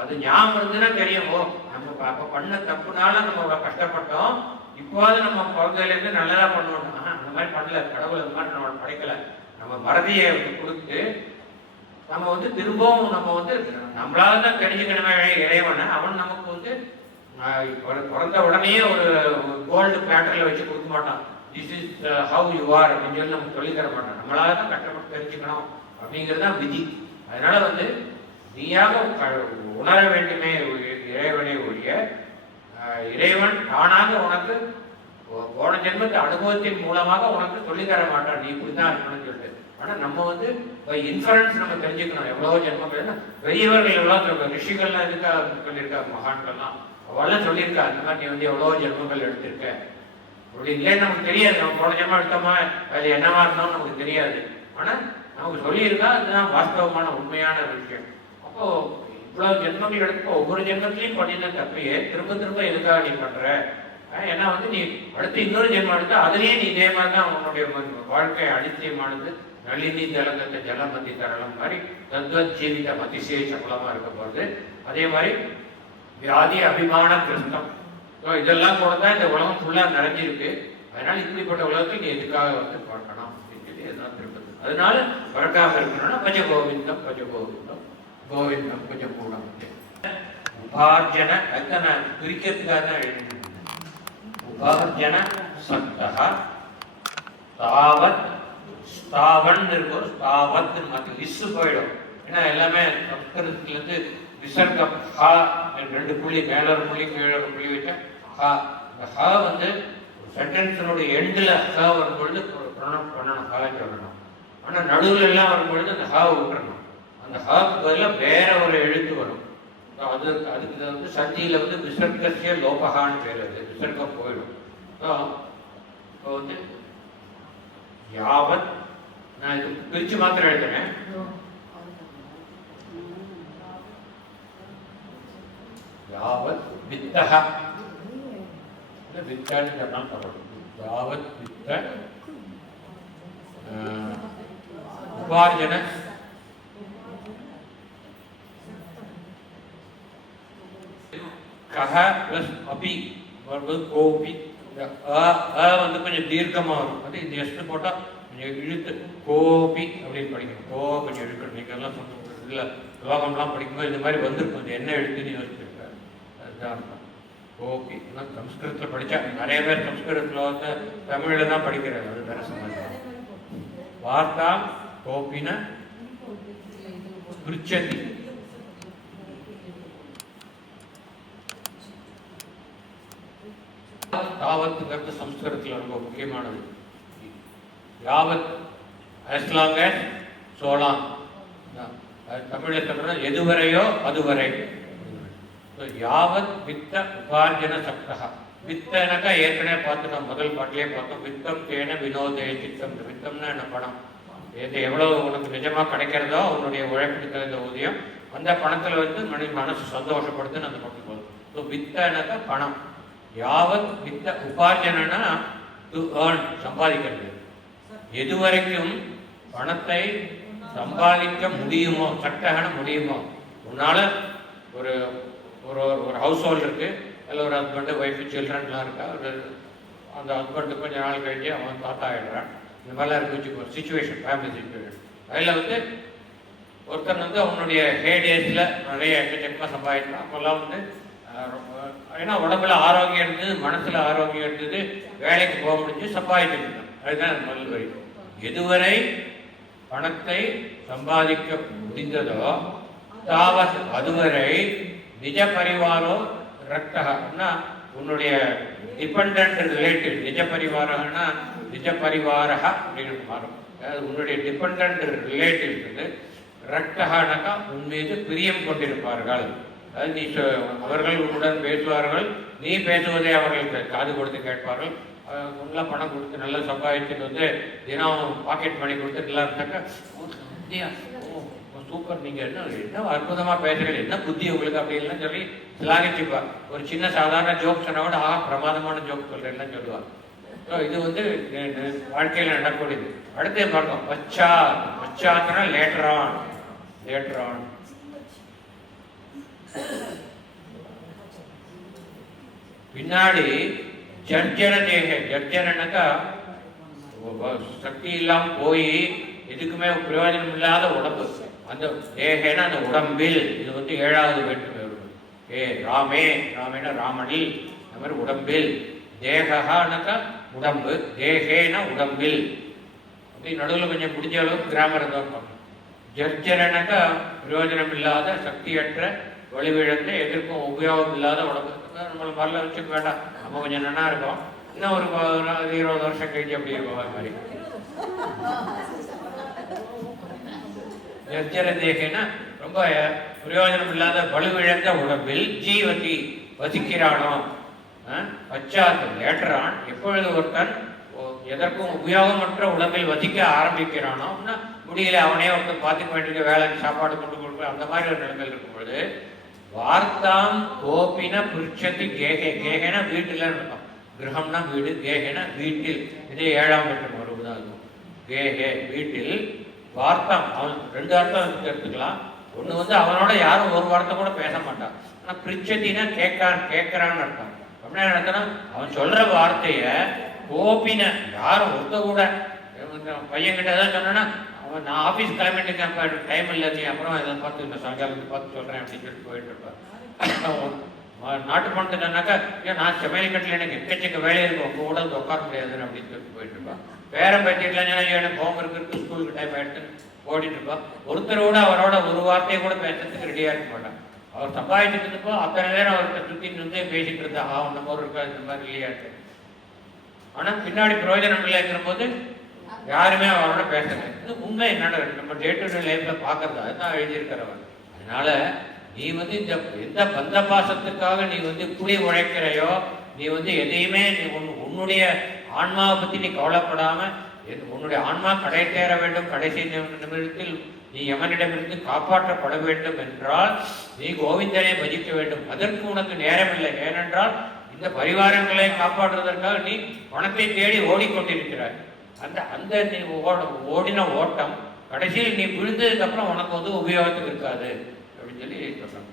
அது ஞாபகம் இருந்துன்னா தெரியும், நம்ம அப்போ பண்ண தப்புனால நம்ம கஷ்டப்பட்டோம், இப்போது நம்ம பிறந்ததுலேருந்து நல்லதா பண்ணுவோம். அந்த மாதிரி பண்ணல, கடவுள் அந்த மாதிரி நம்ம படைக்கல. நம்ம மறதியை கொடுத்து நம்ம வந்து திரும்பவும் நம்ம வந்து நம்மளால தான் தெரிஞ்சுக்கணுமே இறைவனை. அவன் நமக்கு வந்து பிறந்த உடனே ஒரு கோல்டு பிளாட்டர்ல வச்சு கொடுக்க மாட்டான். This is how you are அப்படின்னு சொல்லி நம்ம சொல்லி தர மாட்டான். நம்மளால தான் கஷ்டப்பட்டு தெரிஞ்சுக்கணும் அப்படிங்கிறது தான் விதி. அதனால வந்து நீயாக உணர வேண்டுமே இறைவனை ஒழிய இறைவன் தானாக உனக்கு போன ஜென்மத்து அனுபவத்தின் மூலமாக உனக்கு சொல்லித்தர மாட்டான், நீ இப்படிதான் இருக்கணும்னு சொல்லிட்டு. ஆனா நம்ம வந்து பை இன்ஃபரன்ஸ் நம்ம தெரிஞ்சுக்கணும் எவ்வளவோ ஜென்மங்கள். பெரியவர்கள் எவ்வளோ ரிஷிகள்லாம் இருக்கா சொல்லியிருக்காங்க, மகான்கள்லாம் அவெல்லாம் சொல்லியிருக்கா அந்த மாதிரி நீ வந்து எவ்வளவோ ஜென்மங்கள் எடுத்திருக்க அப்படி இல்லைன்னு நமக்கு தெரியாது. நம்ம போன ஜென்மம் எடுத்தோமா அது என்னவா இருந்தாலும் நமக்கு தெரியாது. ஆனா நமக்கு சொல்லியிருக்கா, அதுதான் வாஸ்தவமான உண்மையான விஷயம். அப்போ இவ்வளவு ஜென்மங்கள் எடுத்து ஒவ்வொரு ஜென்மத்திலையும் பண்ணின தப்பையே திரும்ப திரும்ப எதுக்காக நீ பண்ற? ஏன்னா வந்து நீ அடுத்து இன்னொரு ஜென்மம் எடுத்தா அதுலேயே நீ இதே மாதிரி தான் உன்னுடைய வாழ்க்கை அடித்தியமானது. நளினி ஜலங்கத்தை ஜலமதி தரலம் மாதிரி தத்வத் ஜீவித மதிசே சபலமா இருக்க போகுது. அதே மாதிரி வியாதி அபிமான கிருஷ்ணம் இதெல்லாம் கூட தான் இந்த உலகம் ஃபுல்லா நிறைஞ்சிருக்கு. அதனால இப்படிப்பட்ட உலகத்தை நீ எதுக்காக வந்து பார்க்கணும் அப்படின்னு சொல்லி எல்லாம் திருப்பது. அதனால பறக்காம இருக்கணும்னா பஜ கோவிந்தம் பஜ கோவிந்தம் கோவிந்தம் கொஞ்சம் கூட உபார்ஜன அதை நான் பிரிக்கிறதுக்காக தான் எழுதினேன். உபார்ஜன சப்தா தாவத் ஸ்தாவன் இருக்கும், ஸ்தாவத் மாற்றி லிஸ்ஸு போயிடும். ஏன்னா எல்லாமே சம்ஸ்கிருதத்துலேருந்து விசர்க்கம் ஹா ரெண்டு புள்ளி மேல ஒரு புள்ளி கீழே ஒரு புள்ளி வச்சா ஹா. இந்த ஹா வந்து சென்டென்ஸினுடைய எண்டில் ஹா வரும்பொழுது ப்ரொனவுன்ஸ் பண்ணணும், ஹா சொல்லணும். ஆனால் நடுவில் எல்லாம் வரும்பொழுது அந்த ஹாவை விட்டுறணும். அந்த ஹாவுக்கு பதிலாக வேற ஒரு எழுத்து வரும். அதுக்கு வந்து சந்தியில் வந்து விசர்க்கசிய லோபகான்னு பேர், அது விசர்க்கம் போயிடும். இப்போ வந்து யாவத் நான் இது பிரிச்சு மாத்திரம் எழுதுறேன். யாவத் வித்தஹ வித்தான்னு சொன்னால் சொல்லணும். யாவத் வித்த உபார்ஜன கஹ பிளஸ் அபி வருவது கோபி. வந்து கொஞ்சம் தீர்க்கமா வரும். அது இந்த எஸ்ட் போட்டா கொஞ்சம் இழுத்து கோபி அப்படின்னு படிக்கணும். கோ கொஞ்சம் இழுக்கணும். நீங்க எல்லாம் இதுல லோகம்லாம் படிக்கும்போது இந்த மாதிரி வந்திருக்கும். இது என்ன எழுத்துன்னு யோசிச்சிருக்காரு. அதுதான் கோபி. சம்ஸ்கிருதத்தில் படிச்சா நிறைய பேர் சம்ஸ்கிருதத்தில் வந்து தமிழ்ல தான் படிக்கிறாங்க. அது வேற சமாச்சாரம். வார்த்தா கோபின பிரிச்சதி. தாவத்துங்கிறது சம்ஸ்கிருதத்தில் ரொம்ப முக்கியமானது. யாவத் as long as so long. தமிழை சொல்ற எதுவரையோ அதுவரை. யாவத் வித்த உபார்ஜன சப்தா. வித்தனாக்கா ஏற்கனவே பார்த்துட்டோம், முதல் பாட்டிலே பார்த்தோம். வித்தம் தேன வினோதே சித்தம். வித்தம்னா என்ன? பணம். எது எவ்வளவு உனக்கு நிஜமா கிடைக்கிறதோ உன்னுடைய உழைப்புக்கு தகுந்த ஊதியம், அந்த பணத்துல வந்து மனசு சந்தோஷப்படுதுன்னு அந்த பக்கம் போதும். ஸோ வித்தனாக்கா பணம். யாவத் வித்த உபார்ஜனா டு ஏர்ன், சம்பாதிக்கிறது. எதுவரைக்கும் பணத்தை சம்பாதிக்க முடியுமோ, சட்டகன முடியுமோ. உன்னால ஒரு ஒரு ஒரு ஹவுஸ் ஹோல்ட் இருக்கு, அதில் ஒரு ஹஸ்பண்டு ஒய்ஃபு சில்ட்ரன்லாம் இருக்கா. ஒரு அந்த ஹஸ்பண்டு கொஞ்ச நாள் கழிச்சு அவன் தாத்தா ஆகிடுறான். இந்த மாதிரிலாம் இருக்கு வச்சுக்கோ, சுச்சுவேஷன், ஃபேமிலி சுச்சுவேஷன். அதில் வந்து ஒருத்தன் வந்து அவனுடைய ஹேடேஸில் நிறைய எக்கச்சக்கமாக சம்பாதிக்கிறான். அப்போல்லாம் வந்து ஏன்னா உடம்புல ஆரோக்கியம் இருந்தது, மனசுல ஆரோக்கியம் இருந்தது, வேலைக்கு போக முடிஞ்சு சம்பாதிச்சிருந்தான். அதுதான் முதல் வரி. எதுவரை பணத்தை சம்பாதிக்க முடிந்ததோ தாவத் அதுவரை நிஜ பரிவாரோ ரத்தகன்னா உன்னுடைய டிபெண்டன்ட் ரிலேட்டிவ். நிஜ பரிவாரம்னா நிஜ பரிவாரக அப்படின்னு மாறும். அதாவது உன்னுடைய டிபெண்டன்ட் ரிலேட்டிவ்ஸ் ரத்தகனாக்கா உன் மீது பிரியம் கொண்டிருப்பார்கள். அது நீ அவர்கள் உன்னுடன் பேசுவார்கள், நீ பேசுவதை அவர்கள் காது கொடுத்து கேட்பார்கள். நல்லா பணம் கொடுத்து நல்லா சம்பாதிச்சுட்டு வந்து தினம் பாக்கெட் மணி கொடுத்து நல்லா இருந்தாக்கா சூப்பர், நீங்க என்ன அற்புதமா பேசுறீங்க, என்ன புத்தி உங்களுக்கு அப்படின்லாம் சொல்லி சிலாகிச்சுப்பா. ஒரு சின்ன சாதாரண ஜோக் சொன்னா கூட பிரமாதமான ஜோக் சொல்றேன்லாம் சொல்லுவா. இது வந்து வாழ்க்கையில் நடக்கூடியது. அடுத்து பார்க்கணும் பச்சாத்னா லேட்டர் ஆன். பின்னாடி ஜர்ஜன தேக. ஜர்ஜனக்கா சக்தி இல்லாம போய் எதுக்குமே பிரயோஜனம் இல்லாத உடம்பு. அந்த தேகன அந்த உடம்பில். இது வந்து 7வது வேற்றுமை. ராமே, ராமேன ராமனில், அந்த மாதிரி உடம்பில். தேகனாக்கா உடம்பு, தேகேன உடம்பில். அப்படி நடுவில் கொஞ்சம் முடிஞ்ச அளவுக்கு கிராமர் இருந்தால். ஜர்ஜனக்கா பிரயோஜனம் இல்லாத சக்தியற்ற வலிவிழந்து எதற்கும் உபயோகம் இல்லாத உடம்பு. நம்மளை மாதிரிலாம் வச்சுக்க வேண்டாம், நம்ம கொஞ்சம் நல்லா இருக்கோம். இன்னும் ஒரு 20 வருஷம் கழிச்சு அப்படி இருக்கும் அது மாதிரி. நிர்ஜர தேகேன்னா ரொம்ப பிரயோஜனம் இல்லாத வலுவிழந்த உடம்பில் ஜீவதி வசிக்கிறானோ பச்சாத்து ஏற்றான். எப்பொழுது ஒருத்தன் எதற்கும் உபயோகமற்ற உடம்பில் வசிக்க ஆரம்பிக்கிறானோ அப்படின்னா முடியல, அவனே ஒருத்தன் பார்த்துக்க வேண்டிய வேலைக்கு சாப்பாடு கொண்டு கொடுக்க அந்த மாதிரி ஒரு நிலைமையில் இருக்கும் பொழுது வார்த்தாம் கோபின புருஷத்தி கேகே. கேகேனா வீட்டில் இருக்கும், கிரகம்னா வீடு, கேகேனா வீட்டில். இதே 7ஆம் எட்டு வருவதா இருக்கும். கேகே வீட்டில், வார்த்தம் அவன் 2 அர்த்தம் எடுத்துக்கலாம். ஒன்று வந்து அவனோட யாரும் ஒரு வார்த்தை கூட பேச மாட்டான். ஆனால் பிரிச்சத்தினா கேட்கறான்னு இருப்பான். அப்படின்னா நடத்தினா அவன் சொல்ற வார்த்தைய கோபின யாரும் ஒருத்த கூட பையன்கிட்ட தான் சொன்னா அவன் நான் ஆஃபீஸ் கிளம்பிட்டு டைம் இல்லை, நீ அப்புறம் இதை பார்த்து இந்த சாயங்காலத்துக்கு பார்த்து சொல்கிறேன் அப்படின்னு சொல்லிட்டு போயிட்டு இருப்பான். நாட்டு பணத்தை சொன்னாக்கா ஏன் நான் சமையல் கட்டில் எனக்கு எக்கச்சக்க வேலை இருக்கும், உங்க கூட வந்து உட்கார முடியாதுன்னு அப்படின்னு சொல்லிட்டு போயிட்டு இருப்பான். வேற பட்ஜெட்லாம் எனக்கு ஹோம் இருக்கு, ஸ்கூலுக்கு டைம் ஆகிடுச்சுன்னு ஓடிட்டு இருப்பான். ஒருத்தரோட அவரோட ஒரு வார்த்தையை கூட பேசுறதுக்கு ரெடியாக இருக்க மாட்டான். அவர் சம்பாதிச்சுட்டு இருந்தப்போ அத்தனை நேரம் அவர்கிட்ட சுற்றி நின்று பேசிட்டு இருந்தா அந்த மாதிரி இருக்கா இந்த மாதிரி இல்லையா இருக்கு. ஆனால் பின்னாடி பிரயோஜனம் இல்லைங்கிற போது யாருமே அவரோட பேசலை. இது உண்மை என்னோட நம்ம டே டு டே லைஃப்ல பார்க்கறது அதுதான் எழுதியிருக்கிறவன். அதனால நீ வந்து இந்த எந்த பந்த பாசத்துக்காக நீ வந்து இப்படி உழைக்கிறையோ, நீ வந்து எதையுமே நீ உன்னுடைய ஆன்மாவை பற்றி நீ கவலைப்படாம உன்னுடைய ஆன்மா கடை தேர வேண்டும், கடைசி நிமிடத்தில் நீ யமனிடமிருந்து காப்பாற்றப்பட வேண்டும் என்றால் நீ கோவிந்தனை பஜிக்க வேண்டும். அதற்கு உனக்கு நேரம் இல்லை. ஏனென்றால் இந்த பரிவாரங்களை காப்பாற்றுவதற்காக நீ பணத்தை தேடி ஓடிக்கொண்டிருக்கிறாய். அந்த நீ ஓடின ஓட்டம் கடைசியில் நீ விழுந்ததுக்கு அப்புறம் உனக்கு வந்து உபயோகத்துக்கு இருக்காது அப்படின்னு சொல்லி சொல்றாங்க.